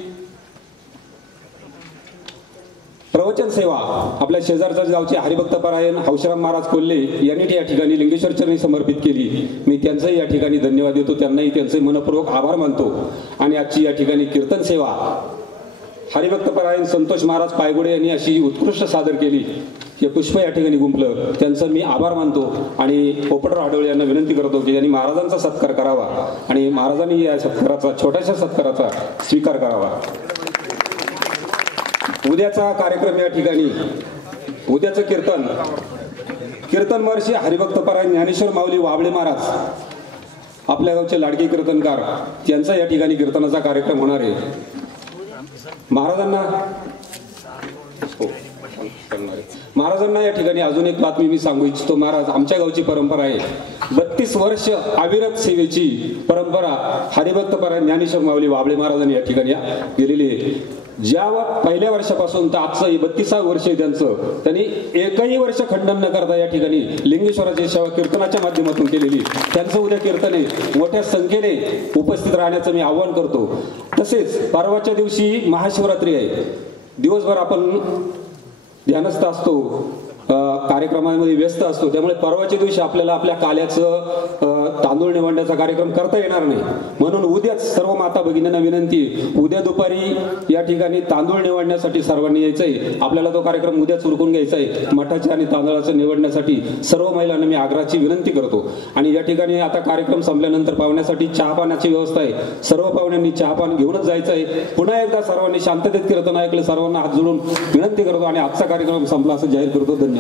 प्रवचन सेवा आपल्या शेजारच्या गावचे हरिभक्त परायण हौशराम महाराज कोल्हे यांनी या ठिकाणी लिंगेश्वर चरणी समर्पित केली. मी त्यांचाही या ठिकाणी धन्यवाद देतो. त्यांनाही त्यांचे मनपूर्वक आभार मानतो. आणि आजची या ठिकाणी कीर्तन सेवा हरिभक्त परायण संतोष महाराज पायगुडे यांनी अशी उत्कृष्ट सादर केली. हे पुष्प या ठिकाणी गुंफलं, त्यांचा मी आभार मानतो. आणि पोपटराव हाडवळे यांना विनंती करतो की त्यांनी महाराजांचा सत्कार करावा आणि महाराजांनी या सत्काराचा, छोट्याशा सत्काराचा स्वीकार करावा. उद्याचा कार्यक्रम या ठिकाणी, उद्याचं कीर्तन महर्षी हरिभक्त परायण ज्ञानेश्वर माऊली वाबळे महाराज आपल्या गावचे लाडके कीर्तनकार, त्यांचा या ठिकाणी कीर्तनाचा कार्यक्रम होणार आहे. महाराजांना या ठिकाणी अजून एक बातमी मी सांगू इच्छितो. महाराज, आमच्या गावची परंपरा आहे, 32 वर्ष अविरत सेवेची परंपरा हरिभक्त परायण ज्ञानेश्वर माऊली वाबळे महाराजांनी या ठिकाणी गेलेली आहे. ज्या पहिल्या वर्षापासून तर आजचं 32वं वर्ष आहे त्यांचं, त्यांनी एकही वर्ष खंडन न करता या ठिकाणी लिंगेश्वराची सेवा कीर्तनाच्या माध्यमातून केलेली. त्यांचं उद्या कीर्तन आहे, मोठ्या संख्येने उपस्थित राहण्याचं मी आवाहन करतो. तसेच परवाच्या दिवशी महाशिवरात्री आहे. दिवसभर आपण ध्यानस्थ असतो, कार्यक्रमामध्ये व्यस्त असतो, त्यामुळे परवाच्या दिवशी आपल्याला आपल्या काल्याचं तांदूळ निवडण्याचा कार्यक्रम करता येणार नाही. म्हणून उद्याच सर्व माता भगिनींना विनंती, उद्या दुपारी या ठिकाणी तांदूळ निवडण्यासाठी सर्वांनी यायचंय. आपल्याला तो कार्यक्रम उद्याच उरकून घ्यायचा आहे. मठाचे आणि तांदळाचं निवडण्यासाठी सर्व महिलांना मी आग्रहाची विनंती करतो. आणि या ठिकाणी आता कार्यक्रम संपल्यानंतर पाहुण्यासाठी चहा पाण्याची व्यवस्था आहे. सर्व पाहुण्यांनी चहा पान घेऊनच जायचं आहे. पुन्हा एकदा सर्वांनी शांततेत कीर्तन ऐकलं, सर्वांना हात जोडून विनंती करतो आणि आजचा कार्यक्रम संपला असं जाहीर करतो. धन्यवाद.